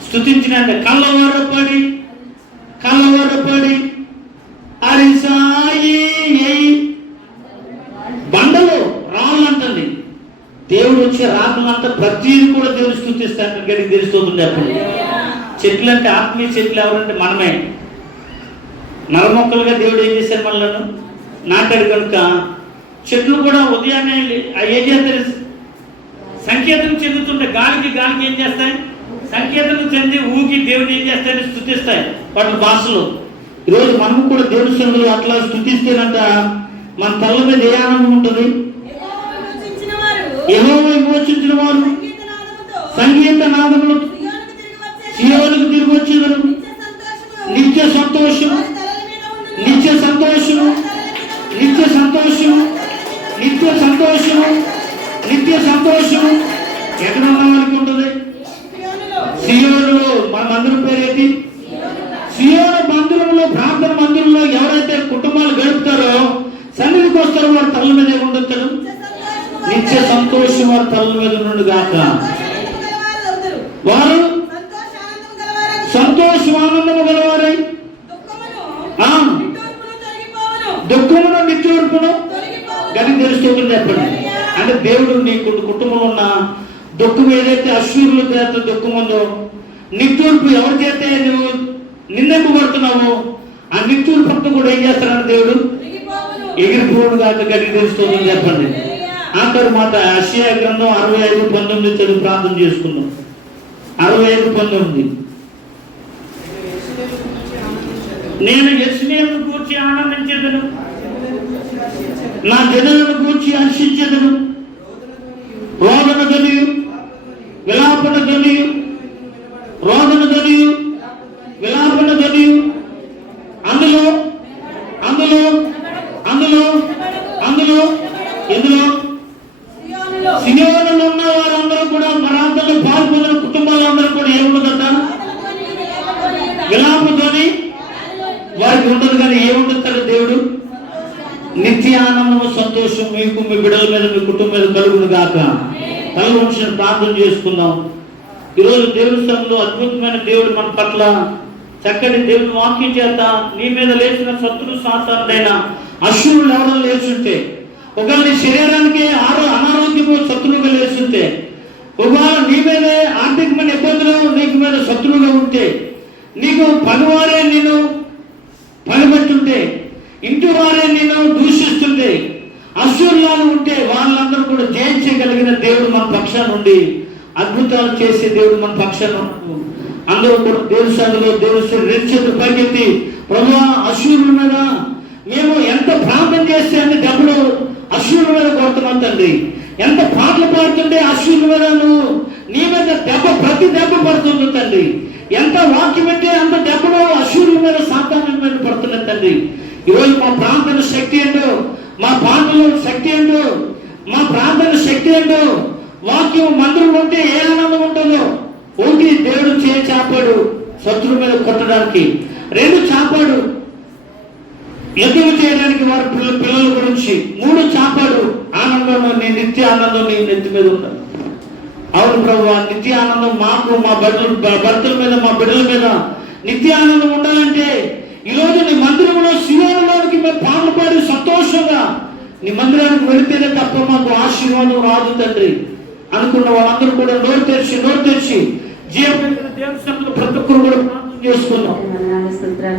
స్తుతించినంట. కళ్ళవరపడి అరిసాయి బండలు రాళ్ళు అంటుంది. దేవుడు వచ్చే రాళ్ళంతా ప్రతిదీ కూడా దేవుడు స్తుతిస్తాడు. గడికి తెలుస్తుంది చెప్పండి. చెట్లు అంటే ఆత్మీయ చెట్లు ఎవరంటే మనమే. నరమొక్కలుగా దేవుడు ఏం చేశారు? మనలను నాటాడు కనుక చెట్లు కూడా ఉదయాన్నే ఏం చేస్తారు? సంకేతం చెందుతుంటే గాలికి ఏం చేస్తాయి? సంకేతం చెంది ఊగి దేవుడు ఏం చేస్తాయని స్తుతిస్తాయి వాటి భాషలో. ఈరోజు మనం కూడా దేవుడి సన్నిధిలో అట్లా స్తుతిస్తేనంట మన తల మీద ఏ ఆనందం ఉంటుంది? యెహోవా విమోచించిన వారు సంగీత నాదములు సియోనుకు తిరిగి వచ్చేదరు. నిత్య సంతోషము ఎక్కడ ఉన్న వాళ్ళకి ఉంటుంది? సియోనులో. మన మందిరం పేరేంటి? సియోను మందిరంలో, ప్రార్థన మందిరంలో ఎవరైతే కుటుంబాలు గడుపుతారో సన్నిధికి వస్తారో వారి తల్ల మీద ఏముండొచ్చారు? నిత్య సంతోషం వారి తల్ల మీద నుండి గాక. వారు సంతోషానందము గలవారై దుఃఖమును నిట్టూర్పును గది తెలుస్తుంది చెప్పండి. అంటే దేవుడు నీ కుటుంబంలో ఉన్న దుఃఖం ఏదైతే అశ్వరుల చేత దుఃఖం ఉందో, నిట్టూర్పు ఎవరి చేతే నువ్వు నిందింపబడుతున్నావో ఆ నిట్టూర్పు కూడా ఏం చేస్తాడని దేవుడు ఎగిరిపోవడం కాక గది తెలుస్తుంది చెప్పండి. ఆ తరువాత యెషయా గ్రంథం 65:19 చదువు ప్రార్థన చేసుకుందాం. 65:19 నేను యెరూషలేమును గూర్చి ఆనందించెదను, నా జనులను గూర్చి హర్షించెదను. రోదన ధ్వనియు విలాపన ధ్వనియు, రోదన ధ్వనియు విలాపన ధ్వనియు అందులో ఎందులో సియోనులో ఉన్న వారందరూ కూడా ప్రార్థనలో పాల్పొందిన కుటుంబాలందరూ కూడా ఏముండదట? విలాప ధ్వని వారికి ఉండదు. కానీ ఏముండుతాడు దేవుడు? నిత్య ఆనందము సంతోషం మీకు, మీ బిడ్డల మీద, మీ కుటుంబం మీద కలుగును గాక. కలుగుని ప్రార్థన చేసుకుందాం. ఈరోజు దేవుడి స్థలంలో అద్భుతమైన దేవుడు మన పట్ల చక్కటి దేవుని వాక్యం చేత నీ మీద లేచిన శత్రు సాతానుడైన అశ్వరులు ఎవరో లేచుంటే, ఒకవేళ నీ శరీరానికి అనారోగ్యము శత్రువుగా లేచుంటే, ఒకవేళ నీ మీదే ఆర్థికమైన ఇబ్బందులు నీకు మీద శత్రువుగా ఉంటే, నీకు పనివారే నేను పనిపెట్టుంటే, ఇంటి వారే నేను దూషిస్తుంటే, అశ్వరులాగా ఉంటే వాళ్ళందరూ కూడా జయించగలిగిన దేవుడు మన పక్షాన నుండి అద్భుతాలు చేసే దేవుడు మన పక్షాన అందరూ కూడా దేవుని సన్నిధిలో దేవుని రెండు పైకెత్తి, ప్రభువా అశ్వరుల మీద మేము ఎంత ప్రార్థన చేస్తే అన్ని దెబ్బలు అశ్వరుల మీద కొడుతున్నాం తండ్రి. ఎంత పాటలు పాడుతుంటే అశ్వరుల మీద నీ మీద దెబ్బ, ప్రతి దెబ్బ పడుతుంది తండ్రి. ఎంత వాక్యం అంటే అంత దెబ్బలు అశ్వరుల మీద సాతాను మీద పడుతున్నాయి తండ్రి. ఈరోజు మా ప్రార్థన శక్తి ఏంటో, మా పాటలో శక్తి ఏంటో, మా ప్రార్థన శక్తి ఏంటో, వాక్యం మందిరం ఉంటే ఏ ఆనందం ఉంటుందో. ఒకటి దేవుడు చాపాడు శత్రువు మీద కొట్టడానికి, రెండు చాపాడు యుద్ధం చేయడానికి వారి పిల్లల గురించి, మూడు చాపాడు ఆనందం, నీ నిత్య ఆనందం నీ నెత్తి మీద ఉండాలి. అవును ప్రభు, నిత్య ఆనందం మాకు, మా భర్తల మీద, మా బిడ్డల మీద నిత్య ఆనందం ఉండాలంటే ఈరోజు నీ మందిరంలో సియోనులోనికి మేము పాటలు పాడి సంతోషంగా నీ మందిరానికి వెళితేనే తప్ప మాకు ఆశీర్వాదం రాదు తండ్రి అనుకున్న వాళ్ళందరూ కూడా నోరు తెరిచి జీవన దేవస్థానంలో ప్రతి ఒక్కరు కూడా ప్రార్థన చేసుకున్నాం.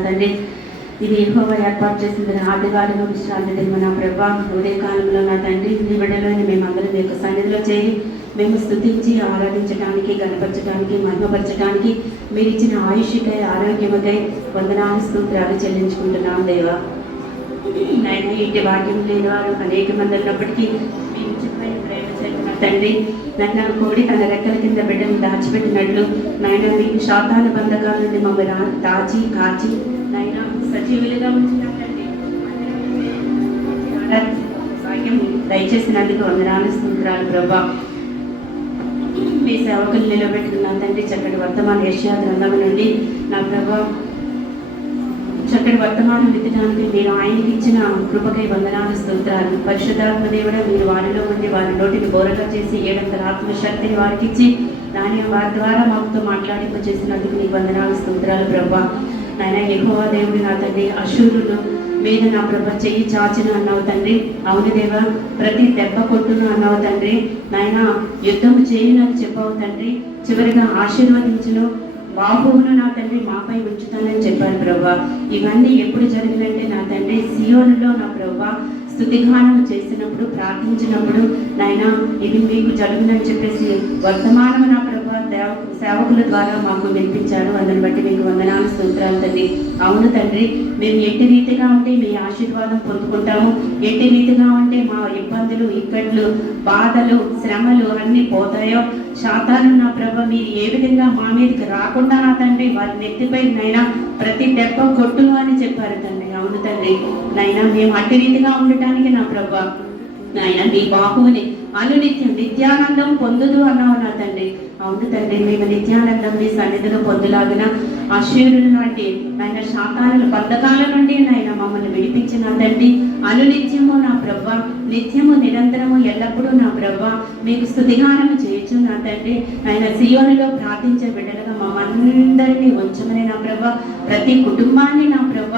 తండ్రి, ఇది యెహోవా ఏర్పాటు చేసింది ఆదివారం విశ్రాంతి దినమున ప్రభా ఉదయ కాలంలో నా తండ్రి నీ బిడ్డలోని మేమందరం మీ యొక్క సన్నిధిలో చేరి మేము స్తుతించి ఆరాధించడానికి, గణపరచడానికి, మహిమపరచడానికి మీరు ఇచ్చిన ఆయుష్కై ఆరోగ్యముకై వందనాలు స్తోత్రాలు చెల్లించుకుంటున్నాం దేవా. నాయన ఇంటి వాక్యం లేని వారు అనేక మంది ఉన్నప్పటికీ మీరు చెప్పిన ప్రేమ చేసిన తండ్రి నన్ను కోడి తన రెక్కల కింద బిడ్డను దాచిపెట్టినట్లు నాయన మీకు శాతాన బంధకాల నుండి మమ్మల్ని దాచి కాచి నాయన సజీవులుగా ఉంచినట్లండి భాగ్యం దయచేసినందుకు వందనాలు స్తోత్రాలు ప్రభా. మీ సేవకులు నిలబెట్టుకున్నాను తండ్రి. చక్కటి వర్తమాన యెషయా గ్రంథం నుండి నా ప్రభా చక్కటి వర్తమానం విత్తడానికి మీరు ఆయనకి ఇచ్చిన కృపకై వందనాలు స్తోత్రాలు. పరిశుద్ధాత్మ దేవుడా మీరు వారిలో ఉండి వారి నోటిని బోరగా చేసి 7 ఆత్మశక్తిని వారికి ఇచ్చి దాని వారి ద్వారా మాతో మాట్లాడింప చేసినందుకు నీకు వందనాలు స్తోత్రాలు ప్రభా. నాయన యెహోవా దేవుడు నా తండ్రి అశూరులు మీద నా ప్రభ చెయ్యి చాచును అన్నావు తండ్రి. అవును దేవా, ప్రతి దెబ్బ కొట్టును అన్నావు తండ్రి. నాయన యుద్ధము చేయును అని చెప్పావు తండ్రి. చివరిగా ఆశీర్వదించును బాహువును నా తండ్రి మాపై ఉంచుతానని చెప్పాను ప్రభా. ఇవన్నీ ఎప్పుడు జరిగినంటే నా తండ్రి సియోనులో నా ప్రభా స్తుతిగానం చేసినప్పుడు, ప్రార్థించినప్పుడు నాయన ఇది మీకు జరుగునని చెప్పేసి వర్తమానం నా ప్రభా సేవకుల ద్వారా మాకు వినిపించాడు. అందుని బట్టి మీకు వందనాలు స్తోత్రాలు తండ్రి. అవును తండ్రి, మేము ఎట్టి రీతిగా ఉంటే మీ ఆశీర్వాదం పొందుకుంటాము, ఎట్టి రీతిగా ఉంటే మా ఇబ్బందులు, ఇక్కట్లు, బాధలు, శ్రమలు అన్నీ పోతాయో శాతాను నా ప్రభ మీరు ఏ విధంగా మా మీదకి రాకుండా నా తండ్రి వారి నెత్తిపై నైనా ప్రతి దెబ్బ కొట్టును అని చెప్పారు తండ్రి. అవును తండ్రి, నైనా మేము అట్టి రీతిగా ఉండటానికి నా ప్రభ నాయన మీ బాహువుని అనునిత్యం నిత్యానందం పొందుదు అన్నావు నా తండ్రి. అవును తండ్రి, మేము నిత్యానందం మీ సన్నిధిలో పొందులాగిన ఆశీర్వాదం లాంటి నాయన శాతానుల బంధకాల నుండి నాయన మమ్మల్ని విడిపించిన తండ్రి అనునిత్యము నా ప్రభ నిత్యము నిరంతరము ఎల్లప్పుడూ నా ప్రభ మీకు స్తుతిగానము చేయొచ్చు నా తండ్రి. ఆయన సియోనులో ప్రార్థించే బిడ్డలుగా మమ్మందరినీ ఉంచమని నా ప్రభ ప్రతి కుటుంబాన్ని నా ప్రభ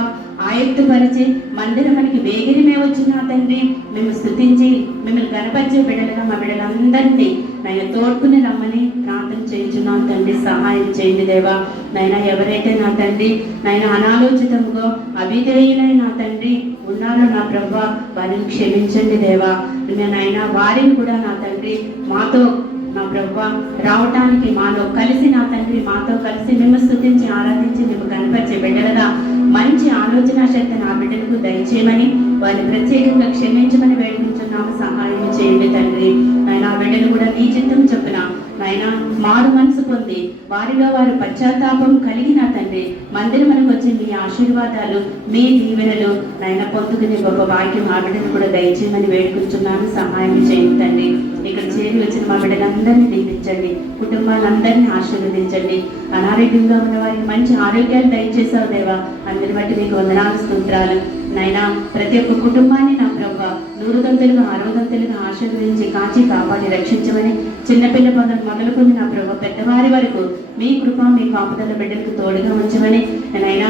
ఆయుక్తపరిచి మందిరమనికి వేగిరిమే వచ్చి నా తండ్రి మేము స్తుతించి మిమ్మల్ని గణపరిచే బిడ్డలుగా మా బిడ్డలందరినీ నాయన తోడుకుని రమ్మని ప్రార్థన చేయించున్నాం తండ్రి. సహాయం చేయండి దేవా. నాయన ఎవరైతే నా తండ్రి నాయన అనాలోచితముగా అవిధేయులై నా తండ్రి ఉన్నారో నా ప్రభా వారిని క్షమించండి దేవా. నాయన వారిని కూడా నా తండ్రి మాతో నా ప్రభా రావటానికి మాలో కలిసి నా తండ్రి మాతో కలిసి మేము స్తుతించి ఆరాధించి మేము కనపరిచే బిడ్డలుగా మంచి ఆలోచన శక్తి నా బిడ్డలకు దయచేయమని వారిని ప్రత్యేకంగా క్షమించమని వేడుకుంటున్నాము. సహాయం చేయండి తండ్రి. నాయన బిడ్డలు కూడా నీ చిత్తం చొప్పున నాయన మారు మనసు పొంది వారిలో వారు పశ్చాత్తాపం కలిగిన తండ్రి మందిరమునకు వచ్చి మీ ఆశీర్వాదాలు మీ దీవెనలు నాయన పొందుకునే గొప్ప భాగ్యం ఆ బిడ్డను కూడా దయచేయమని వేడుకుంటున్నాను. సహాయం చేయండి తండ్రి. ఇక్కడ చేరి వచ్చిన మా బిడ్డలందరినీ దీవించండి, కుటుంబాలందరినీ ఆశీర్వదించండి. అనారోగ్యంగా ఉన్న వారికి మంచి ఆరోగ్యాలు దయచేసావు దేవా. అందరి బట్టి మీకు వందనాలు స్తోత్రాలు. నైనా ప్రతి ఒక్క కుటుంబాన్ని నా ప్రభా 100 60 ఆశీర్వదించి కాచి కాపాడి రక్షించమని చిన్నపిల్ల మొదలుకొని నా ప్రభా పెద్దవారి వరకు మీ కృప మీ కాపుదల బిడ్డలకు తోడుగా ఉంచమని నైనా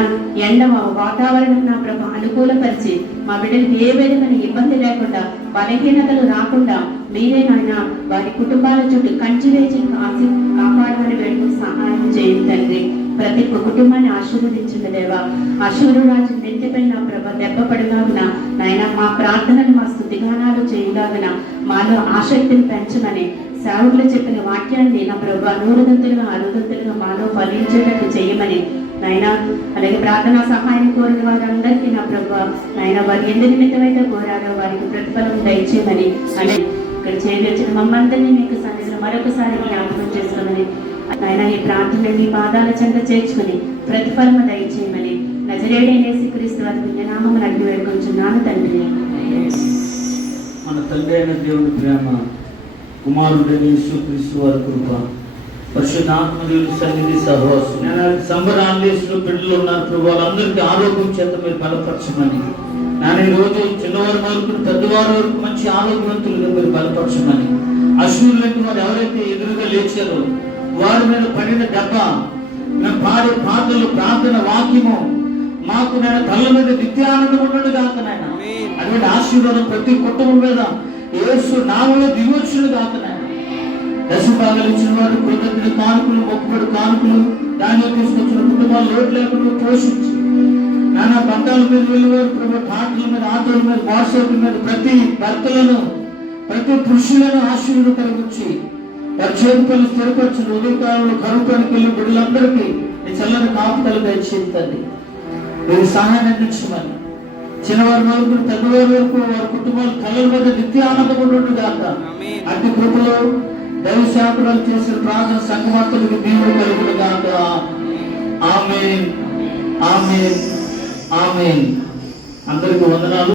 ఎండ వాతావరణం నా ప్రభా అనుకూలపరిచి మా బిడ్డలకు ఏ విధమైన ఇబ్బంది లేకుండా బలహీనతలు రాకుండా మీరే నాయన వారి కుటుంబాల చుట్టూ కంచి వేచి కాచి కాపాడమని వేడుకుని సహాయం చేయండి తండ్రి. ప్రతి ఒక్క కుటుంబాన్ని ఆశీర్వదించండి దేవా. అశూరు రాజు నెత్తిపై నా ప్రభ దెబ్బ పడలాగున నాయన మా ప్రార్థనలు మా స్తుతిగానాలు చేయలాగున మాలో ఆసక్తిని పెంచమని సేవకులు చెప్పిన వాక్యాన్ని నా ప్రభ 100 60 మాలో ఫలించేటట్టు చేయమని నాయన అలాగే ప్రార్థనా సహాయం కోరిన వారందరికీ నా ప్రభ నాయన వారు ఎందు నిమిత్తమైతే కోరారో వారికి ప్రతిఫలం దయచేయమని అని ఇక్కడ చేయవచ్చిన మమ్మందరినీ మీకు సన్నిధిలో మరొకసారి జ్ఞాపకం చేసుకోమని ఆయన ఈ ప్రార్థన మీ పాదాల చెంత చేర్చుకుని ప్రతిఫలము దయచేయమని నజరేయుడైన యేసుక్రీస్తు వారి పుణ్యనామమున అడిగి వేడుకొంచున్నాను తండ్రి. మన తండ్రి అయిన దేవుని ప్రేమ, కుమారుడైన యేసుక్రీస్తు వారి కృప, పరిశుద్ధాత్మ దేవుని సన్నిధి సహవాసం సంబరాలు బిడ్డలు ఉన్నారు. వాళ్ళందరికీ ఆరోగ్యం చేత మీరు బలపరచమని నాన్న ఈ రోజు చిన్నవారి వరకు పెద్దవారి వరకు మంచి ఆరోగ్యవంతులుగా మీరు బలపరచమని అశూరులకు వారు ఎవరైతే ఎదురుగా లేచారో వారి మీద పడిన దెబ్బ మేము పాడే పాటలు ప్రార్థన వాక్యము మాకు నేను కళ్ళ మీద నిత్యానందం ఉండడు కాక నాయన అటువంటి ఆశీర్వాదం ప్రతి కుటుంబం మీద యేసు నామములో దిగొచ్చును గాక నాయన. దశభాగాలు ఇచ్చిన వారు కృతజ్ఞత కానుకలు, మొక్కుబడి కానుకలు, దానిలో తీసుకొచ్చిన కుటుంబాలు లోటు లేకుండా పోషించి నానా బంధాల మీద వెళ్ళేవారు ప్రభు, టాటల మీద, ఆటోల మీద, వాట్సాప్ల మీద ప్రతి భర్తలను, ప్రతి పురుషులను ఆశీర్వాదం కలిగించి వారి చేతులను స్థిరపరిచిన ఉదయకాలంలో కరువు పనికి వెళ్ళి బిడ్డలందరికీ నీ చల్లని కాపుదలు దయచేయండి. మీరు సహాయాన్ని అందించమని చిన్నవారి వరకు పెద్దవారి వరకు వారి కుటుంబాల కళ్ళ మీద నిత్య ఆనందపడు గాక. అట్టి కృపలో దైవ శాఖలు చేసిన ప్రార్థన సంఘవార్తలకు దేవుడు కలుగును గాక. ఆమేన్, ఆమేన్, ఆమేన్. అందరికీ వందనాలు.